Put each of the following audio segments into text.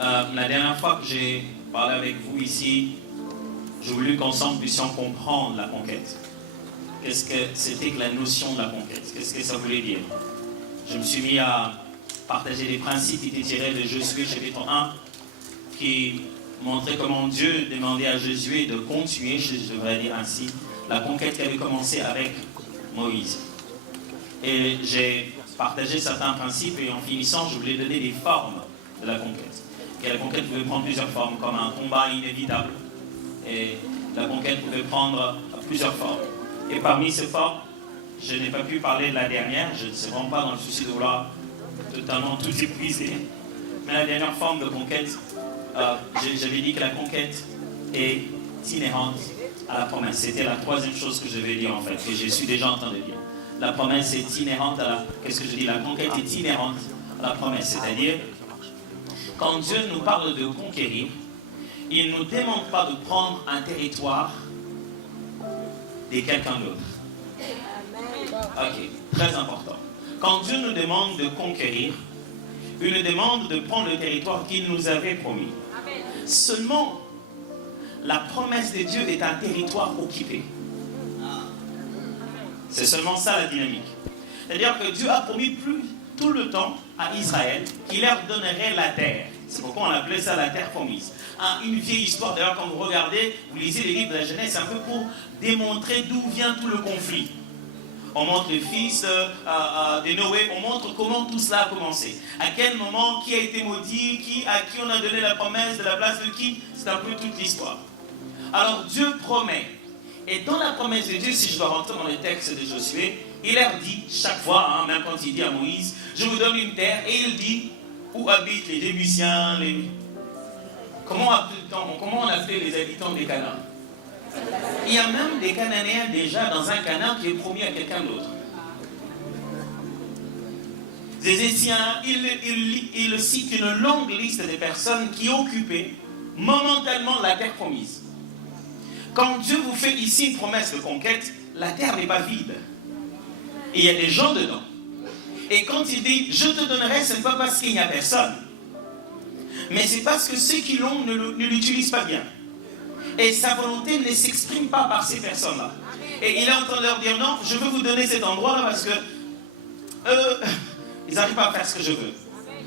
La dernière fois que j'ai parlé avec vous ici, j'ai voulu qu'ensemble puissions comprendre la conquête. Qu'est-ce que c'était que la notion de la conquête? Qu'est-ce que ça voulait dire? Je me suis mis à partager des principes qui étaient tirés de Josué chapitre 1, qui montrait comment Dieu demandait à Josué de continuer, je devrais dire ainsi, la conquête qui avait commencé avec Moïse. Et j'ai partagé certains principes et en finissant, je voulais donner des formes de la conquête. Et la conquête pouvait prendre plusieurs formes, comme un combat inévitable. Et la conquête pouvait prendre plusieurs formes. Et parmi ces formes, je n'ai pas pu parler de la dernière, je ne suis vraiment pas dans le souci de vouloir totalement tout épuiser. Mais la dernière forme de conquête, j'avais dit que la conquête est inhérente à la promesse. C'était la troisième chose que je vais dire en fait, que je suis déjà en train de dire. La promesse est inhérente à la... Qu'est-ce que je dis? La conquête est inhérente à la promesse. C'est-à-dire, quand Dieu nous parle de conquérir, il ne nous demande pas de prendre un territoire de quelqu'un d'autre. Ok, très important. Quand Dieu nous demande de conquérir, il nous demande de prendre le territoire qu'il nous avait promis. Seulement, la promesse de Dieu est un territoire occupé. C'est seulement ça la dynamique. C'est-à-dire que Dieu a promis tout le temps à Israël qu'il leur donnerait la terre. C'est pourquoi on appelait ça la terre promise. Une vieille histoire, d'ailleurs quand vous regardez, vous lisez les livres de la Genèse, c'est un peu pour démontrer d'où vient tout le conflit. On montre le fils de Noé, on montre comment tout cela a commencé. À quel moment, qui a été maudit, à qui on a donné la promesse, de la place de qui, c'est un peu toute l'histoire. Alors Dieu promet. Et dans la promesse de Dieu, si je dois rentrer dans le texte de Josué, il leur dit chaque fois, même quand il dit à Moïse, je vous donne une terre, et il dit, où habitent les Jébusiens, comment on appelait les habitants des Canaan? Il y a même des Cananéens déjà dans un Canaan qui est promis à quelqu'un d'autre. Les Égyptiens, il cite une longue liste de personnes qui occupaient momentanément la terre promise. Quand Dieu vous fait ici une promesse de conquête, la terre n'est pas vide. Et il y a des gens dedans. Et quand il dit, je te donnerai, ce n'est pas parce qu'il n'y a personne. Mais c'est parce que ceux qui l'ont ne l'utilisent pas bien. Et sa volonté ne s'exprime pas par ces personnes-là. Et il est en train de leur dire, non, je veux vous donner cet endroit-là parce que ils n'arrivent pas à faire ce que je veux.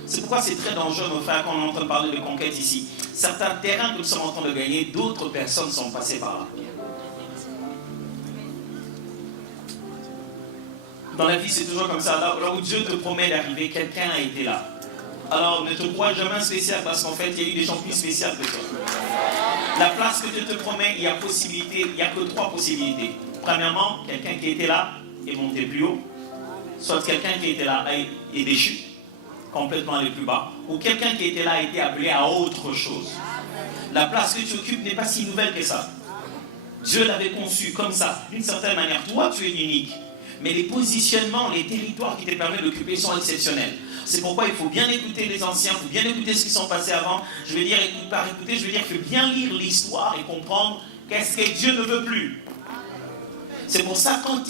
C'est pourquoi c'est très dangereux, mon frère, quand on est en train de parler de conquête ici. Certains terrains que nous sommes en train de gagner, d'autres personnes sont passées par là. Dans la vie, c'est toujours comme ça. Là où Dieu te promet d'arriver, quelqu'un a été là. Alors, ne te crois jamais spécial parce qu'en fait, il y a eu des gens plus spéciaux que toi. La place que Dieu te promet, il y a possibilité, il n'y a que 3 possibilités. Premièrement, quelqu'un qui était là est monté plus haut. Soit quelqu'un qui était là est déchu, complètement allé plus bas. Ou quelqu'un qui était là a été appelé à autre chose. La place que tu occupes n'est pas si nouvelle que ça. Dieu l'avait conçue comme ça, d'une certaine manière. Toi, tu es unique. Mais les positionnements, les territoires qui te permettent d'occuper sont exceptionnels. C'est pourquoi il faut bien écouter les anciens, il faut bien écouter ce qui sont passés avant. Je veux dire, par écouter, je veux dire qu'il faut bien lire l'histoire et comprendre qu'est-ce que Dieu ne veut plus. C'est pour ça quand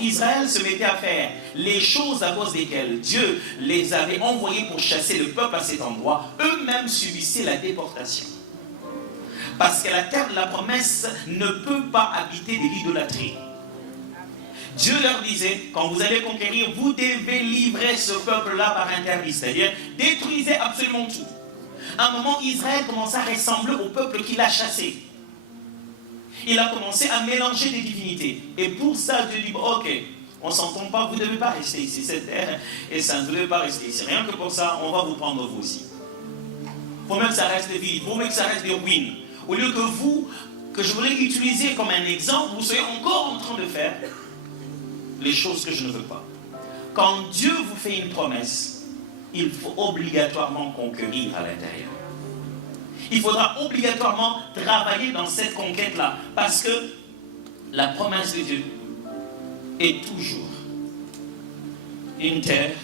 Israël se mettait à faire les choses à cause desquelles Dieu les avait envoyés pour chasser le peuple à cet endroit, eux-mêmes subissaient la déportation. Parce que la terre de la promesse ne peut pas habiter de l'idolâtrie. Dieu leur disait, quand vous allez conquérir, vous devez livrer ce peuple-là par interdit, c'est-à-dire détruisez absolument tout. À un moment, Israël commençait à ressembler au peuple qu'il a chassé. Il a commencé à mélanger des divinités. Et pour ça, Dieu dit, ok, on ne s'entend pas, vous ne devez pas rester ici, cette terre, et ça, vous ne devez pas rester ici. Rien que pour ça, on va vous prendre vous aussi. Il faut même que ça reste vide, il faut même que ça reste des ruines. Au lieu que vous, que je voulais utiliser comme un exemple, vous soyez encore en train de faire les choses que je ne veux pas. Quand Dieu vous fait une promesse, il faut obligatoirement conquérir à l'intérieur. Il faudra obligatoirement travailler dans cette conquête-là, parce que la promesse de Dieu est toujours une terre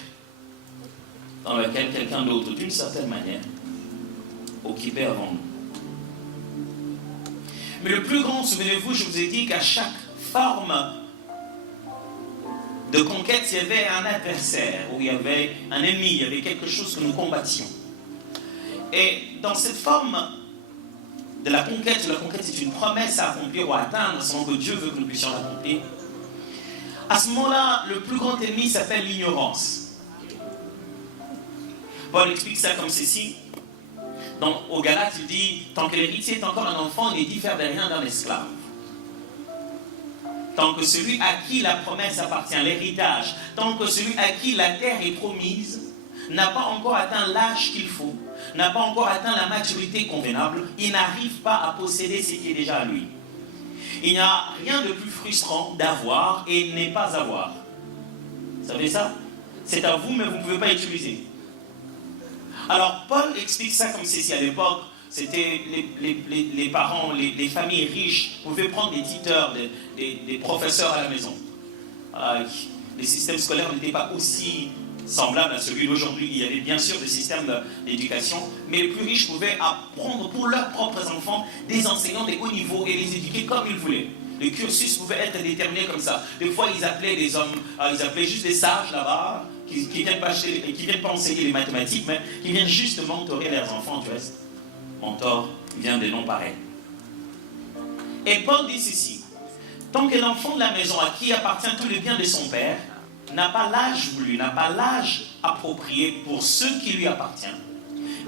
dans laquelle quelqu'un d'autre, d'une certaine manière, occupait avant nous. Mais le plus grand, souvenez-vous, je vous ai dit qu'à chaque forme de conquête, il y avait un adversaire, ou il y avait un ennemi, il y avait quelque chose que nous combattions. Et dans cette forme de la conquête c'est une promesse à accomplir ou à atteindre, selon que Dieu veut que nous puissions l'accomplir. À ce moment-là, le plus grand ennemi s'appelle l'ignorance. Paul explique ça comme ceci. Donc, au Galates, il dit, tant que l'héritier est encore un enfant, il ne diffère de rien d'un esclave. Tant que celui à qui la promesse appartient, l'héritage, tant que celui à qui la terre est promise, n'a pas encore atteint l'âge qu'il faut, n'a pas encore atteint la maturité convenable, il n'arrive pas à posséder ce qui est déjà à lui. Il n'y a rien de plus frustrant d'avoir et ne pas avoir. Vous savez ça? C'est à vous, mais vous ne pouvez pas utiliser. Alors, Paul explique ça comme ceci. À l'époque, c'était les parents, les familles riches pouvaient prendre des tuteurs, des professeurs à la maison. Les systèmes scolaires n'étaient pas aussi semblables à celui d'aujourd'hui. Il y avait bien sûr des systèmes d'éducation, mais les plus riches pouvaient apprendre pour leurs propres enfants des enseignants de haut niveau et les éduquer comme ils voulaient. Le cursus pouvait être déterminé comme ça. Des fois, ils appelaient des hommes, ils appelaient juste des sages là-bas, qui viennent pas enseigner les mathématiques, mais qui viennent juste mentorer leurs enfants, tu vois. Mentor vient des noms pareils. Et Paul dit ceci: tant que l'enfant de la maison à qui appartient tous les biens de son père n'a pas l'âge voulu, n'a pas l'âge approprié pour ce qui lui appartient,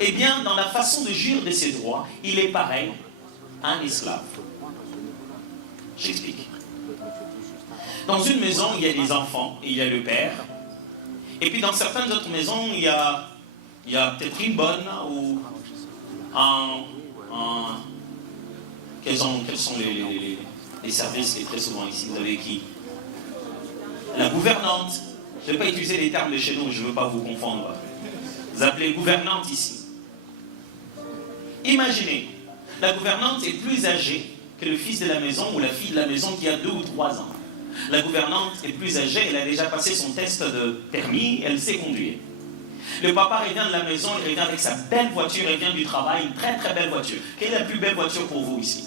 eh bien, dans la façon de jouir de ses droits, il est pareil à un esclave. J'explique. Dans une maison, il y a des enfants et il y a le père. Et puis dans certaines autres maisons, il y a peut-être une bonne ou quels sont les services qui sont très souvent ici? Vous avez qui? La gouvernante. Je ne vais pas utiliser les termes de chez nous, je ne veux pas vous confondre. Vous appelez gouvernante ici. Imaginez, la gouvernante est plus âgée que le fils de la maison ou la fille de la maison qui a 2 ou 3 ans. La gouvernante est plus âgée, elle a déjà passé son test de permis, elle sait conduire. Le papa revient de la maison, il revient avec sa belle voiture, il vient du travail, une très très belle voiture. Quelle est la plus belle voiture pour vous ici?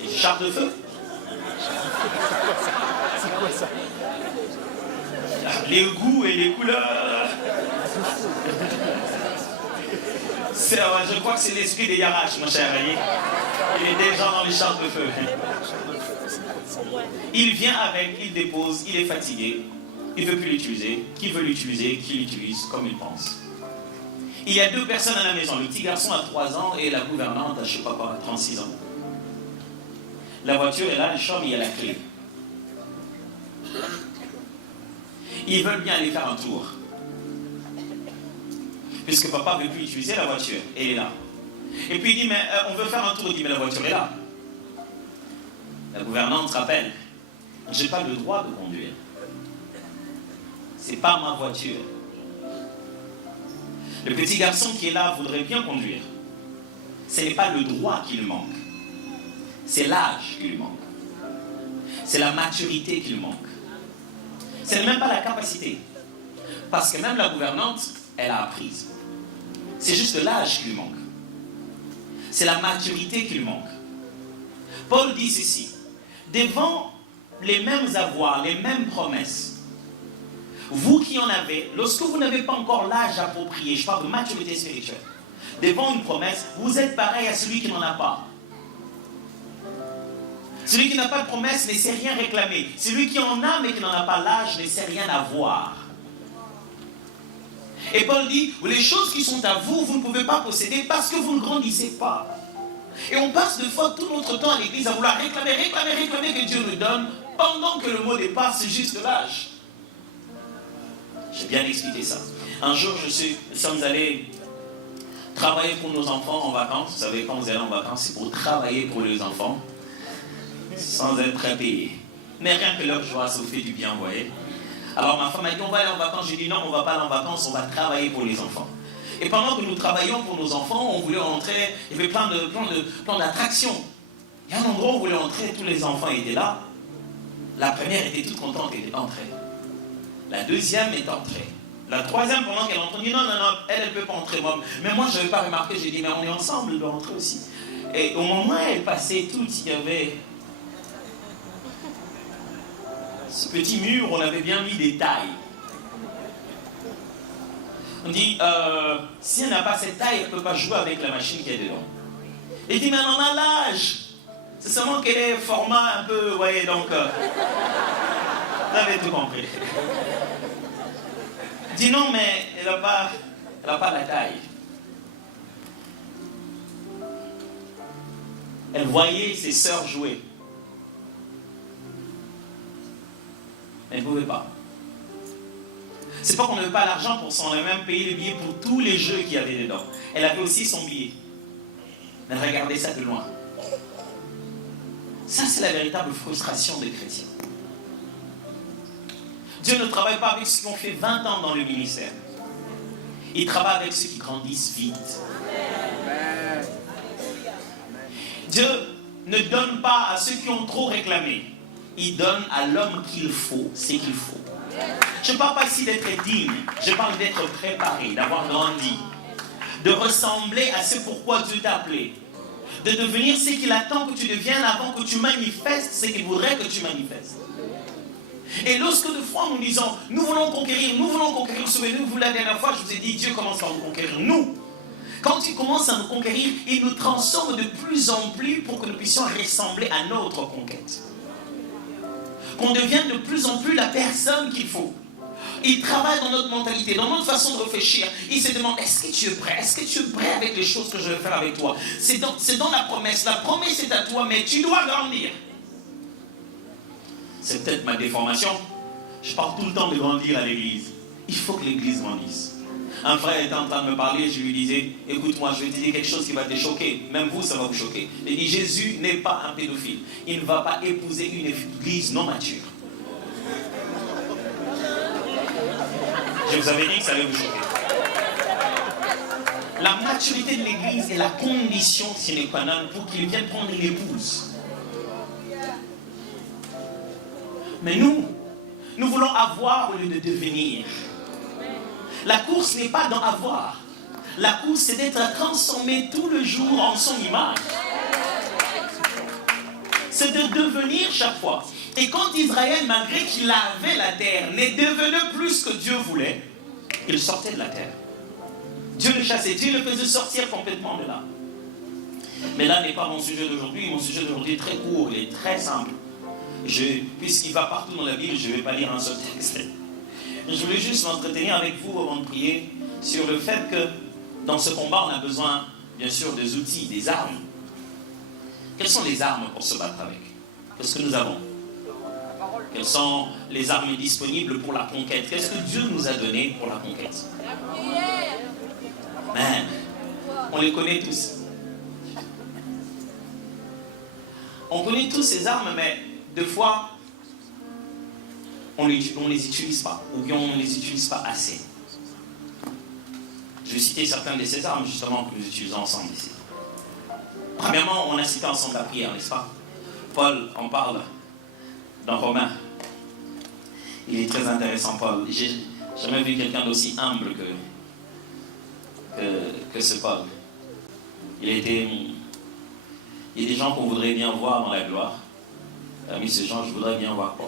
Les chars de feu? C'est quoi ça? Les goûts et les couleurs. Je crois que c'est l'esprit des Yarash, mon cher. Il est déjà dans les chars de feu. Il vient avec, il dépose, il est fatigué. Il ne veut plus l'utiliser. Qui veut l'utiliser? Qui l'utilise comme il pense. Il y a 2 personnes à la maison. Le petit garçon a 3 ans et la gouvernante a, je ne sais pas quoi, 36 ans. La voiture est là, le char, il y a la clé. Ils veulent bien aller faire un tour. Puisque papa ne veut plus utiliser la voiture. Elle est là. Et puis il dit, mais on veut faire un tour. Il dit, mais la voiture est là. La gouvernante rappelle, je n'ai pas le droit de conduire. C'est pas ma voiture. Le petit garçon qui est là voudrait bien conduire. Ce n'est pas le droit qui lui manque. C'est l'âge qui lui manque. C'est la maturité qui lui manque. Ce n'est même pas la capacité. Parce que même la gouvernante, elle a appris. C'est juste l'âge qui lui manque. C'est la maturité qui lui manque. Paul dit ceci: devant les mêmes avoirs, les mêmes promesses, vous qui en avez, lorsque vous n'avez pas encore l'âge approprié, je parle de maturité spirituelle, devant une promesse, vous êtes pareil à celui qui n'en a pas. Celui qui n'a pas de promesse ne sait rien réclamer. Celui qui en a mais qui n'en a pas l'âge ne sait rien avoir. Et Paul dit, les choses qui sont à vous, vous ne pouvez pas posséder parce que vous ne grandissez pas. Et on passe de fois tout notre temps à l'église à vouloir réclamer que Dieu nous donne, pendant que le mot départ, c'est juste l'âge. J'ai bien expliqué ça. Un jour, nous sommes allés travailler pour nos enfants en vacances. Vous savez, quand vous allez en vacances, c'est pour travailler pour les enfants, sans être payé. Mais rien que leur joie, ça vous fait du bien, vous voyez. Alors ma femme a dit, on va aller en vacances. J'ai dit, non, on ne va pas aller en vacances, on va travailler pour les enfants. Et pendant que nous travaillions pour nos enfants, on voulait rentrer, il y avait plein d'attractions. Il y a un endroit où on voulait entrer, tous les enfants étaient là. La première était toute contente, elle est entrée. La deuxième est entrée. La troisième, pendant qu'elle entre, dit non, elle ne peut pas entrer. Mais moi, je n'avais pas remarqué, j'ai dit, mais on est ensemble, elle doit entrer aussi. Et au moment où elle passait toutes, il y avait ce petit mur, on avait bien mis des tailles. On dit, si elle n'a pas cette taille, elle ne peut pas jouer avec la machine qui est dedans. Il dit, mais on a l'âge. C'est seulement qu'elle est format un peu, vous voyez, donc... vous avez tout compris. Il dit, non, mais elle n'a pas la taille. Elle voyait ses sœurs jouer. Elle ne pouvait pas. C'est pas qu'on ne veut pas l'argent pour ça, on a même payé le billet pour tous les jeux qu'il y avait dedans. Elle avait aussi son billet. Mais elle regardait ça de loin. Ça, c'est la véritable frustration des chrétiens. Dieu ne travaille pas avec ceux qui ont fait 20 ans dans le ministère. Il travaille avec ceux qui grandissent vite. Dieu ne donne pas à ceux qui ont trop réclamé. Il donne à l'homme qu'il faut, ce qu'il faut. Je ne parle pas ici d'être digne. Je parle d'être préparé, d'avoir grandi. De ressembler à ce pourquoi Dieu t'a appelé. De devenir ce qu'il attend que tu deviennes avant que tu manifestes ce qu'il voudrait que tu manifestes. Et lorsque de fois nous disons, nous voulons conquérir, souvenez-vous la dernière fois, je vous ai dit, Dieu commence par nous conquérir, nous. Quand il commence à nous conquérir, il nous transforme de plus en plus pour que nous puissions ressembler à notre conquête. Qu'on devienne de plus en plus la personne qu'il faut. Il travaille dans notre mentalité, dans notre façon de réfléchir. Il se demande, est-ce que tu es prêt? Est-ce que tu es prêt avec les choses que je vais faire avec toi? C'est dans la promesse. La promesse est à toi, mais tu dois grandir. C'est peut-être ma déformation. Je parle tout le temps de grandir à l'église. Il faut que l'église grandisse. Un frère était en train de me parler, je lui disais, écoute-moi, je vais te dire quelque chose qui va te choquer. Même vous, ça va vous choquer. Il dit, Jésus n'est pas un pédophile. Il ne va pas épouser une église non mature. Je vous avais dit que ça allait vous choquer. La maturité de l'église est la condition sine qua non pour qu'il vienne prendre l'épouse. Mais nous voulons avoir au lieu de devenir. La course n'est pas dans avoir. La course, c'est d'être transformé tout le jour en son image. C'est de devenir chaque fois. Et quand Israël, malgré qu'il avait la terre, n'est devenu plus que Dieu voulait, il sortait de la terre. Dieu le chassait, Dieu le faisait sortir complètement de là. Mais là n'est pas mon sujet d'aujourd'hui. Mon sujet d'aujourd'hui est très court, il est très simple. Puisqu'il va partout dans la Bible, je ne vais pas lire un seul texte. Je voulais juste m'entretenir avec vous avant de prier sur le fait que dans ce combat, on a besoin, bien sûr, des outils, des armes. Quelles sont les armes pour se battre avec? Qu'est-ce que nous avons? Quelles sont les armes disponibles pour la conquête? Qu'est-ce que Dieu nous a donné pour la conquête? La prière. Ben, on les connaît tous. On connaît tous ces armes, mais deux fois, on ne les utilise pas, ou bien on ne les utilise pas assez. Je vais citer certaines de ces armes, justement, que nous utilisons ensemble ici. Premièrement, on a cité ensemble la prière, n'est-ce pas? Paul en parle dans Romains. Il est très intéressant, Paul. J'ai jamais vu quelqu'un d'aussi humble que ce Paul. Il y a des gens qu'on voudrait bien voir dans la gloire. Parmi ces gens, je voudrais bien voir Paul.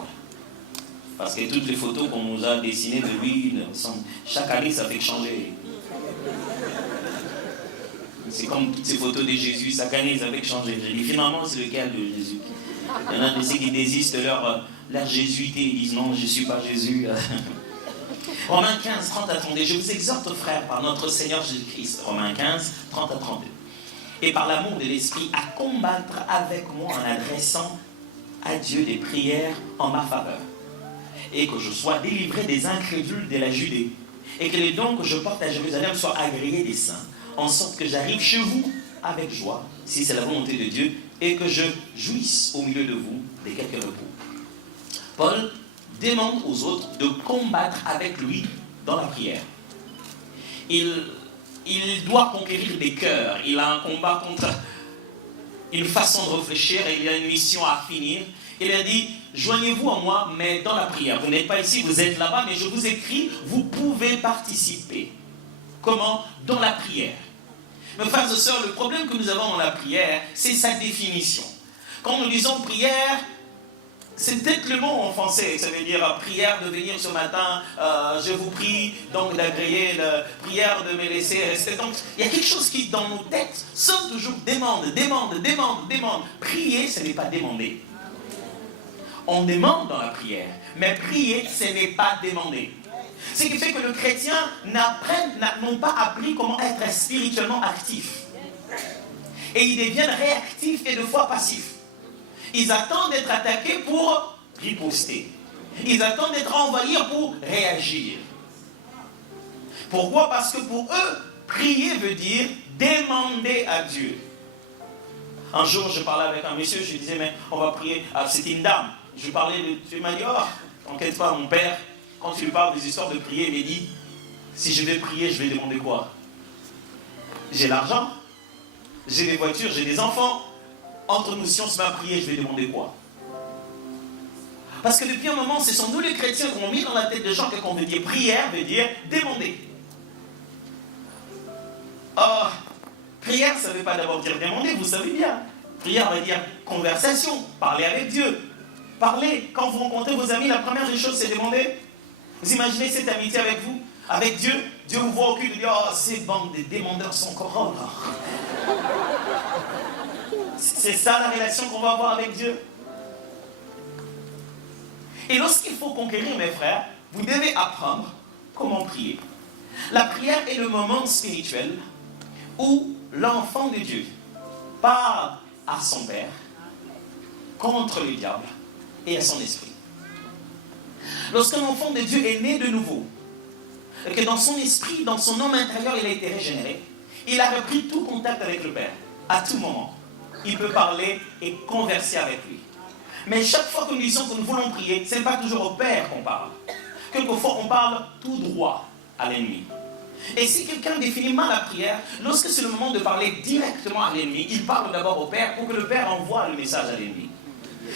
Parce que toutes les photos qu'on nous a dessinées de lui, chaque année, ça fait changer. C'est comme toutes ces photos de Jésus, chaque année, ça fait changer. Je dis, finalement, c'est lequel de Jésus? Il y en a de ceux qui désistent leur jésuité, ils disent non, je ne suis pas Jésus. Romains 15, 30 à 32. Je vous exhorte, frères, par notre Seigneur Jésus-Christ, Romains 15, 30 à 32. Et par l'amour de l'Esprit, à combattre avec moi en adressant à Dieu des prières en ma faveur. Et que je sois délivré des incrédules de la Judée. Et que les dons que je porte à Jérusalem soient agréés des saints. En sorte que j'arrive chez vous avec joie, si c'est la volonté de Dieu, et que je jouisse au milieu de vous de quelques repos. Paul demande aux autres de combattre avec lui dans la prière. Il doit conquérir des cœurs. Il a un combat contre une façon de réfléchir et il a une mission à finir. Il a dit, joignez-vous à moi, mais dans la prière. Vous n'êtes pas ici, vous êtes là-bas, mais je vous écris, vous pouvez participer. Comment? Dans la prière. Mes frères et sœurs, le problème que nous avons dans la prière, c'est sa définition. Quand nous disons prière, c'est peut-être le mot en français, ça veut dire prière de venir ce matin, je vous prie donc d'agréer la prière de me laisser rester. Donc il y a quelque chose qui dans nos têtes sonne toujours demande. Prier, ce n'est pas demander. On demande dans la prière, mais prier, ce n'est pas demander. Ce qui fait que le chrétien n'ont pas appris comment être spirituellement actif. Et ils deviennent réactifs et de fois passifs. Ils attendent d'être attaqués pour riposter. Ils attendent d'être envahis pour réagir. Pourquoi? Parce que pour eux, prier veut dire demander à Dieu. Un jour, je parlais avec un monsieur, je lui disais, mais on va prier. C'était une dame. Je parlais de... Tu m'as dit, oh, t'inquiète pas, mon père, quand tu lui parles des histoires de prier, il m'a dit, si je vais prier, je vais demander quoi? J'ai l'argent, j'ai des voitures, j'ai des enfants. Entre nous, si on se met à prier, je vais demander quoi? Parce que depuis un moment, ce sont nous les chrétiens qui ont mis dans la tête des gens que quand on veut dire prière, veut dire demander. Oh, prière, ça ne veut pas d'abord dire demander, vous savez bien. Prière veut dire conversation, parler avec Dieu. Parler, quand vous rencontrez vos amis, la première des choses, c'est demander. Vous imaginez cette amitié avec vous, avec Dieu? Dieu vous voit au cul et dit, oh, ces bandes de demandeurs sont encore là. C'est ça la relation qu'on va avoir avec Dieu. Et lorsqu'il faut conquérir, mes frères, vous devez apprendre comment prier. La prière est le moment spirituel où l'enfant de Dieu parle à son Père contre le diable et à son esprit. Lorsqu'un enfant de Dieu est né de nouveau, et que dans son esprit, dans son homme intérieur, il a été régénéré, il a repris tout contact avec le Père, à tout moment. Il peut parler et converser avec lui. Mais chaque fois que nous disons que nous voulons prier, ce n'est pas toujours au Père qu'on parle. Quelquefois, on parle tout droit à l'ennemi. Et si quelqu'un définit mal la prière, lorsque c'est le moment de parler directement à l'ennemi, il parle d'abord au Père pour que le Père envoie le message à l'ennemi.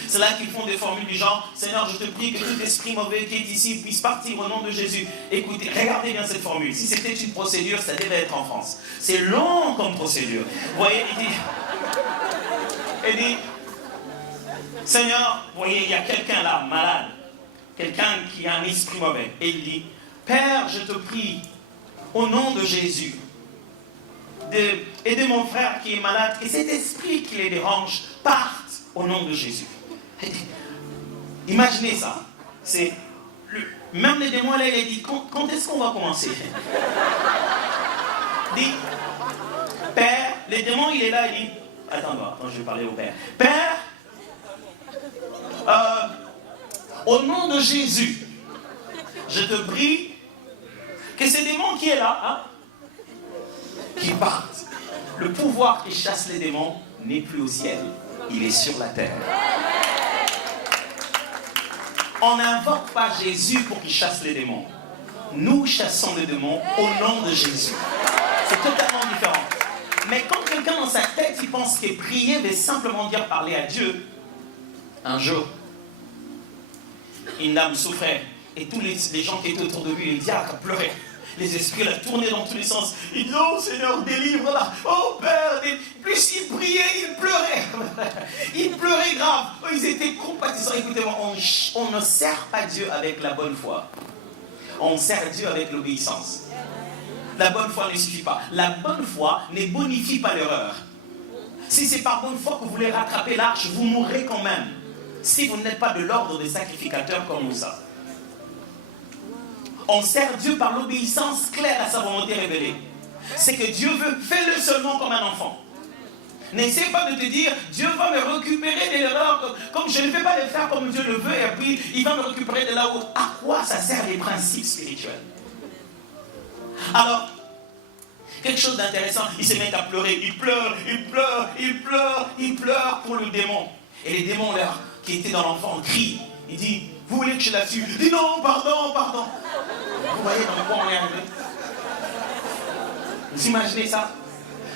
C'est là qu'ils font des formules du genre, Seigneur, je te prie que tout esprit mauvais qui est ici puisse partir au nom de Jésus. Écoutez, regardez bien cette formule. Si c'était une procédure, ça devait être en France. C'est long comme procédure. Vous voyez, il dit, Seigneur, vous voyez, il y a quelqu'un là, malade, quelqu'un qui a un esprit mauvais. Et il dit, Père, je te prie, au nom de Jésus, d'aider mon frère qui est malade, que cet esprit qui les dérange parte au nom de Jésus. Imaginez ça. Même les démons, là, il a dit, quand est-ce qu'on va commencer? Il dit, Père, les démons, il est là, il dit, attends, je vais parler au Père. Père, au nom de Jésus, je te prie que ces démons qui est là, qui partent. Le pouvoir qui chasse les démons n'est plus au ciel, il est sur la terre. On n'invoque pas Jésus pour qu'il chasse les démons. Nous chassons les démons au nom de Jésus. C'est totalement différent. Mais quand quelqu'un dans sa tête, il pense que prier veut simplement dire parler à Dieu. Un jour, une dame souffrait et tous les gens qui étaient autour de lui, les diacres, pleuraient. Les esprits la tournaient dans tous les sens. Il dit, oh Seigneur, délivre-la. Oh Père, plus il priait, il pleurait. Il pleurait grave. Ils étaient compatissants. Écoutez-moi, on ne sert pas Dieu avec la bonne foi. On sert Dieu avec l'obéissance. La bonne foi ne suffit pas. La bonne foi ne bonifie pas l'erreur. Si c'est par bonne foi que vous voulez rattraper l'arche, vous mourrez quand même. Si vous n'êtes pas de l'ordre des sacrificateurs comme nous ça. On sert Dieu par l'obéissance claire à sa volonté révélée. C'est que Dieu veut, fais-le seulement comme un enfant. N'essaie pas de te dire, Dieu va me récupérer de l'erreur, comme je ne vais pas le faire comme Dieu le veut, et puis il va me récupérer de là où. À quoi ça sert les principes spirituels? Alors, quelque chose d'intéressant, il se met à pleurer, il pleure pour le démon. Et les démons là, qui étaient dans l'enfant, crient. Il dit, vous voulez que je la tue? Il dit non, pardon. Vous voyez dans quoi on est arrivé? Vous imaginez ça?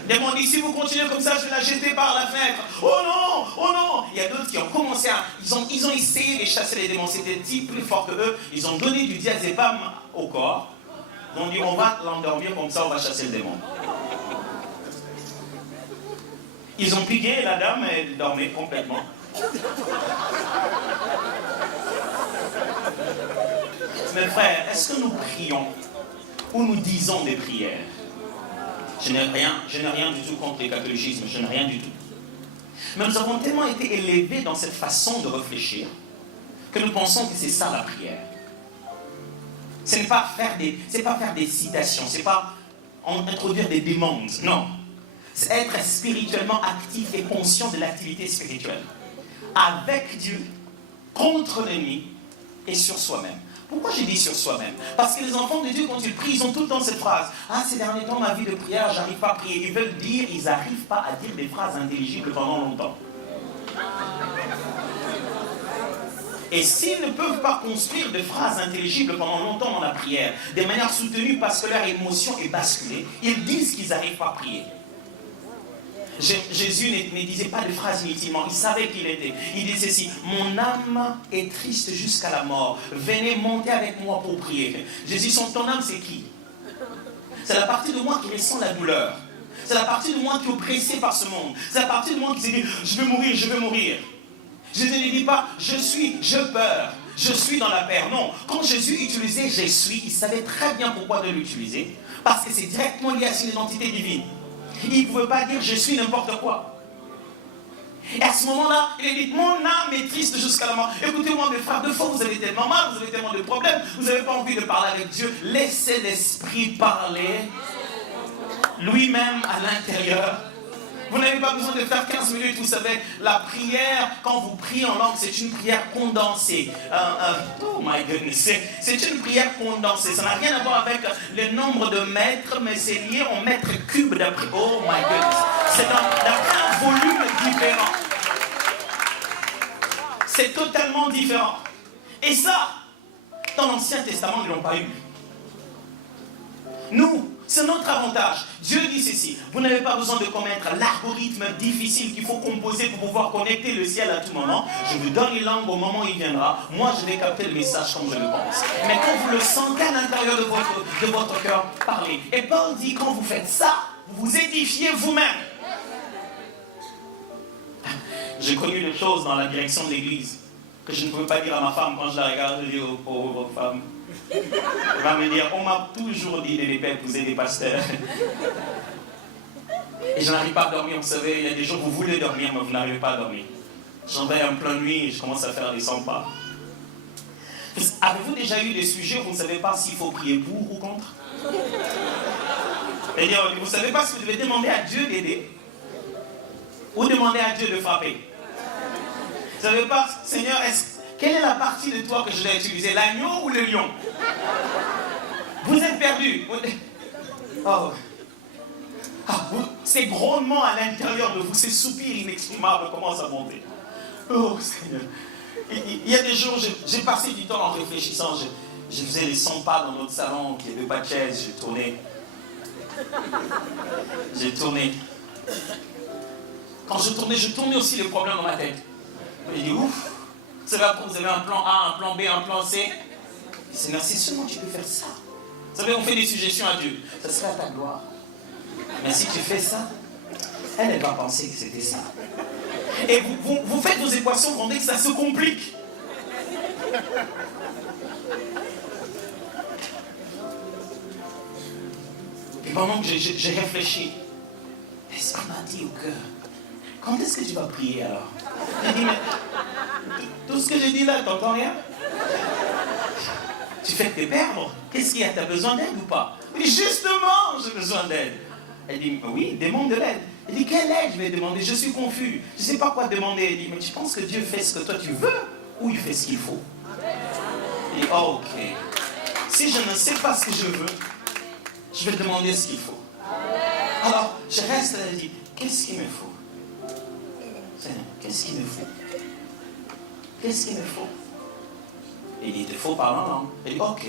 Le démon dit, si vous continuez comme ça, je vais la jeter par la fenêtre. Oh non. Il y a d'autres qui ont commencé à... Ils ont essayé de chasser les démons. C'était plus fort que eux. Ils ont donné du diazépam au corps. Ils ont dit, on va l'endormir, comme ça on va chasser le démon. Ils ont piqué la dame et elle dormait complètement. Mes frères, est-ce que nous prions ou nous disons des prières? Je n'ai rien du tout contre le catholicisme, je n'ai rien du tout. Mais nous avons tellement été élevés dans cette façon de réfléchir que nous pensons que c'est ça la prière. Ce n'est pas faire des citations, ce n'est pas introduire des demandes, non. C'est être spirituellement actif et conscient de l'activité spirituelle. Avec Dieu, contre l'ennemi et sur soi-même. Pourquoi j'ai dit sur soi-même? Parce que les enfants de Dieu, quand ils prient, ils ont tout le temps cette phrase. Ah, ces derniers temps, ma vie de prière, j'arrive pas à prier. Ils veulent dire, ils n'arrivent pas à dire des phrases intelligibles pendant longtemps. Et s'ils ne peuvent pas construire des phrases intelligibles pendant longtemps dans la prière, de manière soutenue parce que leur émotion est basculée, ils disent qu'ils n'arrivent pas à prier. Jésus ne disait pas de phrases inutilement, il savait qui il était. Il disait ceci: mon âme est triste jusqu'à la mort, venez monter avec moi pour prier. Jésus, ton âme, c'est qui? C'est la partie de moi qui ressent la douleur. C'est la partie de moi qui est oppressée par ce monde. C'est la partie de moi qui s'est dit, je vais mourir, je vais mourir. Jésus ne dit pas, je peur, je suis dans la peur. Non, quand Jésus utilisait je suis, il savait très bien pourquoi de l'utiliser. Parce que c'est directement lié à son identité divine. Il ne pouvait pas dire je suis n'importe quoi. Et à ce moment-là, il a dit, mon âme est triste jusqu'à la mort. Écoutez-moi mes frères, de fois vous avez tellement mal, vous avez tellement de problèmes, vous n'avez pas envie de parler avec Dieu. Laissez l'Esprit parler lui-même à l'intérieur. Vous n'avez pas besoin de faire 15 minutes, vous savez, la prière, quand vous priez en langue, c'est une prière condensée. Oh my goodness, c'est une prière condensée. Ça n'a rien à voir avec le nombre de mètres, mais c'est lié au mètre cube d'après. Oh my goodness, c'est d'après un volume différent. C'est totalement différent. Et ça, dans l'Ancien Testament, ils ne l'ont pas eu. Nous, c'est notre avantage. Dieu dit ceci: vous n'avez pas besoin de commettre l'algorithme difficile qu'il faut composer pour pouvoir connecter le ciel à tout moment. Je vous donne les langues au moment où il viendra. Moi, je vais capter le message comme je le pense. Mais quand vous le sentez à l'intérieur de votre cœur, parlez. Et Paul dit, quand vous faites ça, vous vous édifiez vous-même. J'ai connu des choses dans la direction de l'église que je ne pouvais pas dire à ma femme quand je la regarde. Je dis, oh pauvre femme. Elle va me dire, on m'a toujours dit de ne pas épouser des pasteurs. Et je n'arrive pas à dormir, vous savez, il y a des jours où vous voulez dormir, mais vous n'arrivez pas à dormir. J'en vais en pleine nuit et je commence à faire des 100 pas. Avez-vous déjà eu des sujets où vous ne savez pas s'il faut prier pour ou contre? C'est-à-dire, vous ne savez pas si vous devez demander à Dieu d'aider ou demander à Dieu de frapper. Vous ne savez pas, Seigneur, quelle est la partie de toi que je dois utiliser, l'agneau ou le lion? Vous êtes perdu. Oh. Ces grondements à l'intérieur de vous, ces soupirs inexprimables commencent à monter. Oh Seigneur. Il y a des jours, j'ai passé du temps en réfléchissant. Je faisais les 100 pas dans notre salon, qui n'avait pas de chaise, j'ai tourné. Quand je tournais aussi les problèmes dans ma tête. J'ai dit, ouf. C'est là quand vous avez un plan A, un plan B, un plan C. Seigneur, c'est seulement tu peux faire ça. Vous savez, on fait des suggestions à Dieu. Ça serait à ta gloire. Mais si tu fais ça, elle va penser que c'était ça. Et vous faites vos équations, vous rendez que ça se complique. Et pendant que j'ai réfléchi, l'Esprit m'a dit au cœur, quand est-ce que tu vas prier alors? J'ai dit, mais tout ce que j'ai dit là, t'entends rien? Tu fais que te perdre. Qu'est-ce qu'il y a? Tu as besoin d'aide ou pas? Il dit, justement, j'ai besoin d'aide. Elle dit, oui, demande de l'aide. Elle dit, quelle aide je vais demander? Je suis confus. Je ne sais pas quoi demander. Elle dit, mais tu penses que Dieu fait ce que toi tu veux ou il fait ce qu'il faut? Elle dit, oh, ok. Si je ne sais pas ce que je veux, je vais demander ce qu'il faut. Alors, je reste là et je dis, qu'est-ce qu'il me faut? Seigneur, qu'est-ce qu'il me faut? Qu'est-ce qu'il me faut? Il dit, il te faut parler en langue. Il dit, ok.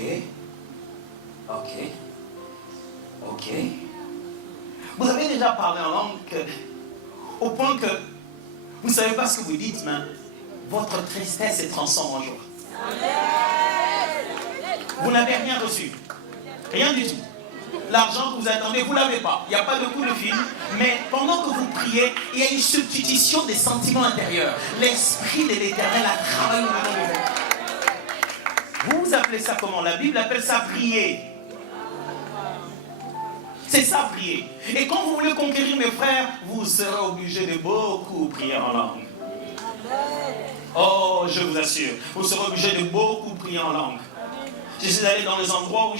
Vous avez déjà parlé en langue au point que vous ne savez pas ce que vous dites, mais votre tristesse se transforme en joie. Vous n'avez rien reçu. Rien du tout. L'argent que vous attendez, vous ne l'avez pas. Il n'y a pas de coup de fil. Mais pendant que vous priez, il y a une substitution des sentiments intérieurs. L'Esprit de l'Éternel a travaillé au dedans de vous. Vous avez appelez ça comment? La Bible appelle ça prier. C'est ça, prier. Et quand vous voulez conquérir mes frères, vous serez obligé de beaucoup prier en langue. Oh, je vous assure, vous serez obligé de beaucoup prier en langue. Je suis allé dans les endroits où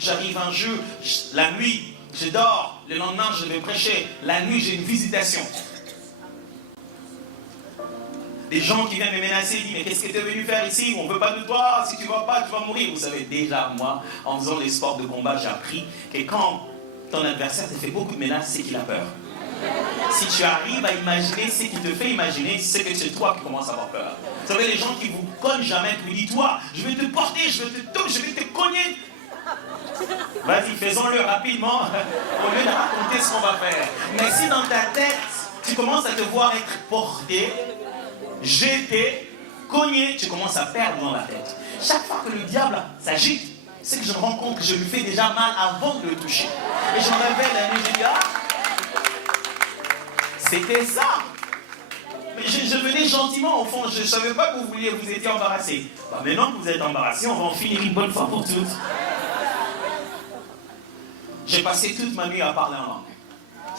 j'arrive un jour, la nuit, je dors, le lendemain je vais prêcher, la nuit j'ai une visitation. Des gens qui viennent me menacer, disent, mais qu'est-ce que tu es venu faire ici? On ne veut pas de toi, si tu ne vas pas, tu vas mourir. Vous savez, déjà, moi, en faisant les sports de combat, j'ai appris que quand ton adversaire te fait beaucoup de menaces, c'est qu'il a peur. Si tu arrives à imaginer ce qu'il te fait imaginer, c'est que c'est toi qui commences à avoir peur. Vous savez, les gens qui vous cognent jamais, qui vous disent, toi, je vais te porter, je vais te toucher, je vais te cogner. Vas-y, faisons-le rapidement, au lieu de raconter ce qu'on va faire. Mais si dans ta tête, tu commences à te voir être porté, jeté, cogné, tu commences à perdre dans la tête. Chaque fois que le diable s'agite, c'est que je me rends compte que je lui fais déjà mal avant de le toucher. Et je me réveille la nuit, je dis, ah, c'était ça. Mais je venais gentiment au fond, je ne savais pas que vous vouliez, vous étiez embarrassé. Bah, maintenant que vous êtes embarrassé, on va en finir une bonne fois pour toutes. J'ai passé toute ma nuit à parler en langue.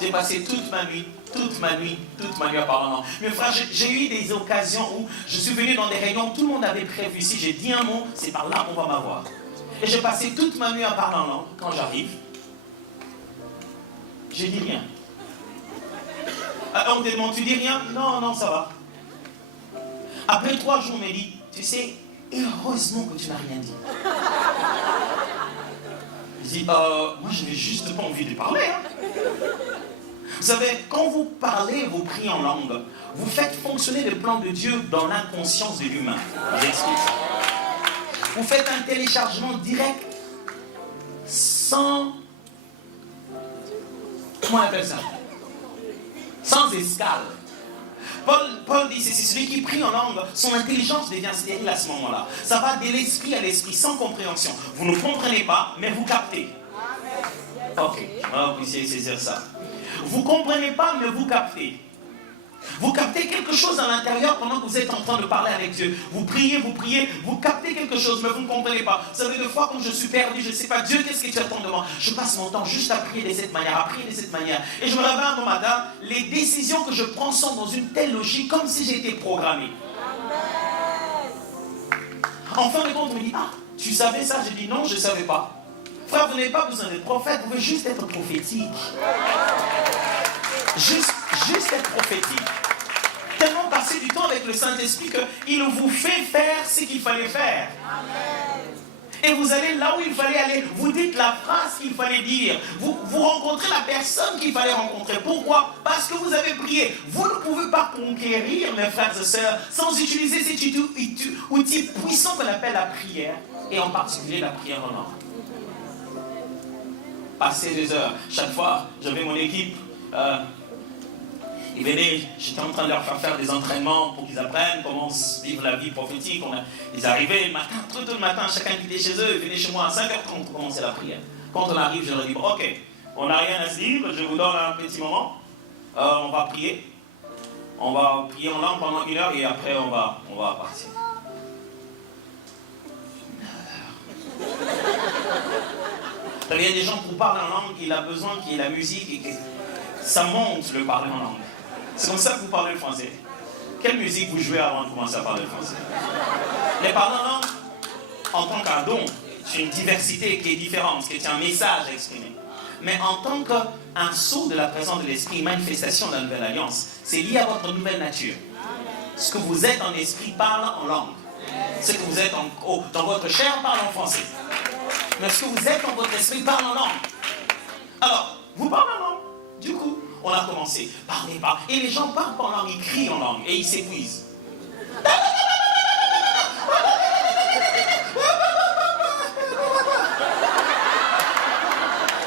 J'ai passé toute ma nuit à parler en langue. Mes frères, j'ai eu des occasions où je suis venu dans des réunions, tout le monde avait prévu, si j'ai dit un mot, c'est par là qu'on va m'avoir. Et j'ai passé toute ma nuit à parler en langue. Quand j'arrive, je dis rien. On te demande, tu dis rien? Non, ça va. Après 3 jours, on me dit, tu sais, heureusement que tu n'as rien dit. Je dis, moi je n'ai juste pas envie de parler. Hein. Vous savez, quand vous parlez, vous priez en langue, vous faites fonctionner le plan de Dieu dans l'inconscience de l'humain. Je vous explique. Vous faites un téléchargement direct, sans... Comment on appelle ça? Sans escale. Paul dit, c'est celui qui prie en langue, son intelligence devient stérile à ce moment-là. Ça va de l'esprit à l'esprit, sans compréhension. Vous ne comprenez pas, mais vous captez. Ok, on va essayer de saisir ça. Vous ne comprenez pas, mais vous captez. Vous captez quelque chose à l'intérieur pendant que vous êtes en train de parler avec Dieu. Vous priez, vous captez quelque chose, mais vous ne comprenez pas. Vous savez, des fois, quand je suis perdu, je ne sais pas, Dieu, qu'est-ce que tu attends de moi? Je passe mon temps juste à prier de cette manière, Et je me réveille un bon matin, les décisions que je prends sont dans une telle logique, comme si j'étais programmé. En fin de compte, on me dit, ah, tu savais ça? Je dis, non, je ne savais pas. Frère, vous n'avez pas besoin d'être prophète, vous pouvez juste être prophétique. Juste être prophétique. Tellement passer du temps avec le Saint-Esprit qu'il vous fait faire ce qu'il fallait faire. Et vous allez là où il fallait aller. Vous dites la phrase qu'il fallait dire. Vous rencontrez la personne qu'il fallait rencontrer. Pourquoi? Parce que vous avez prié. Vous ne pouvez pas conquérir, mes frères et sœurs, sans utiliser cet outil puissant qu'on appelle la prière. Et en particulier la prière en langue. Passer 2 heures. Chaque fois, j'avais mon équipe. Ils venaient, j'étais en train de leur faire des entraînements pour qu'ils apprennent comment vivre la vie prophétique. Ils arrivaient le matin, tôt le matin, chacun quittait chez eux, ils venaient chez moi à 5h30 pour commencer la prière. Quand on arrive, je leur dis, ok, on n'a rien à se dire, je vous donne un petit moment, on va prier. On va prier en langue pendant 1 heure et après on va partir. Il y a des gens qui parlent en langue, il a besoin qu'il y ait la musique et que ça monte le parler en langue. C'est comme ça que vous parlez le français. Quelle musique vous jouez avant de commencer à parler le français? Les parler en langue, en tant qu'un don, c'est une diversité qui est différente, qui est un message à exprimer. Mais en tant qu'un sceau de la présence de l'esprit, une manifestation de la nouvelle alliance, c'est lié à votre nouvelle nature. Ce que vous êtes en esprit parle en langue. Ce que vous êtes dans votre chair parle en français. Mais ce que vous êtes dans votre esprit parle en langue. Alors, vous parlez en langue. Du coup, on a commencé. Parlez pas. Et les gens parlent pas en langue, ils crient en langue et ils s'épuisent.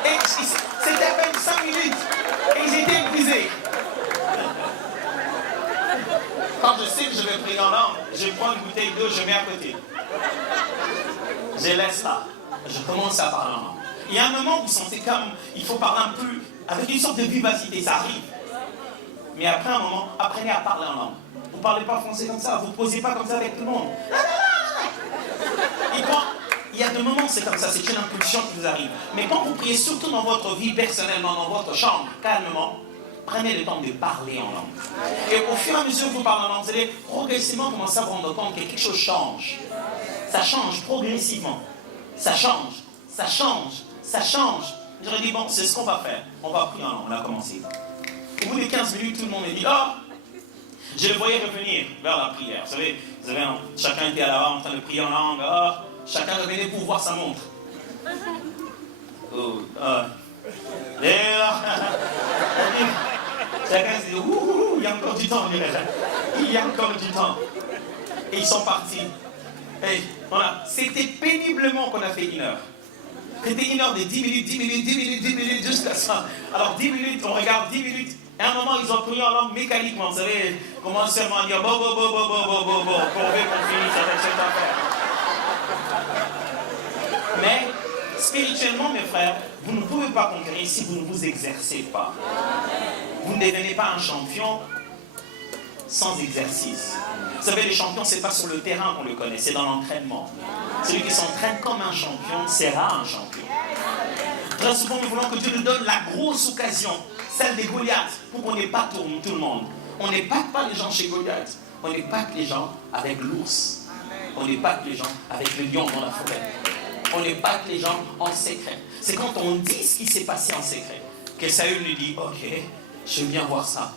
Et c'était à peine 5 minutes. Et ils étaient épuisés. Quand je sais que je vais prier en langue, je prends une bouteille d'eau, je mets à côté. Je laisse là. Je commence à parler en langue. Il y a un moment où vous sentez comme il faut parler un peu avec une sorte de vivacité, ça arrive. Mais après un moment, apprenez à parler en langue. Vous ne parlez pas français comme ça, vous ne posez pas comme ça avec tout le monde. Il y a des moments c'est comme ça, c'est une impulsion qui vous arrive. Mais quand vous priez, surtout dans votre vie personnellement, dans votre chambre, calmement, prenez le temps de parler en langue. Et au fur et à mesure que vous parlez en langue, vous allez progressivement commencer à vous rendre compte que quelque chose change. Ça change progressivement. Ça change, ça change, ça change. J'aurais dit, bon, c'est ce qu'on va faire. On va prier en langue, on a commencé. Au bout de 15 minutes, tout le monde me dit, oh, je le voyais revenir vers la prière. Vous savez, chacun était là-bas en train de prier en langue. Oh, chacun revenait pour voir sa montre. Oh, et là, chacun se dit, ouh, il y a encore du temps, il y a encore du temps. Et ils sont partis. Et voilà, c'était péniblement qu'on a fait 1 heure. C'était 1 heure de 10 minutes, 10 minutes, 10 minutes, 10 minutes, jusqu'à ça. Alors 10 minutes, on regarde 10 minutes. Et à un moment, ils ont prié en langue mécaniquement. Vous savez, comment seulement dire bon, pour qu'on finisse avec cette affaire. Mais, spirituellement, mes frères, vous ne pouvez pas conquérir si vous ne vous exercez pas. Vous ne devenez pas un champion sans exercice. Vous savez, les champions, ce n'est pas sur le terrain qu'on le connaît, c'est dans l'entraînement. Celui qui s'entraîne comme un champion sera un champion. Très souvent, nous voulons que Dieu nous donne la grosse occasion, celle des Goliaths, pour qu'on n'épate tout le monde. On n'épate pas les gens chez Goliath, on épate les gens avec l'ours. On épate les gens avec le lion dans la forêt. On épate les gens en secret. C'est quand on dit ce qui s'est passé en secret que Saül lui dit, ok, je veux bien voir ça.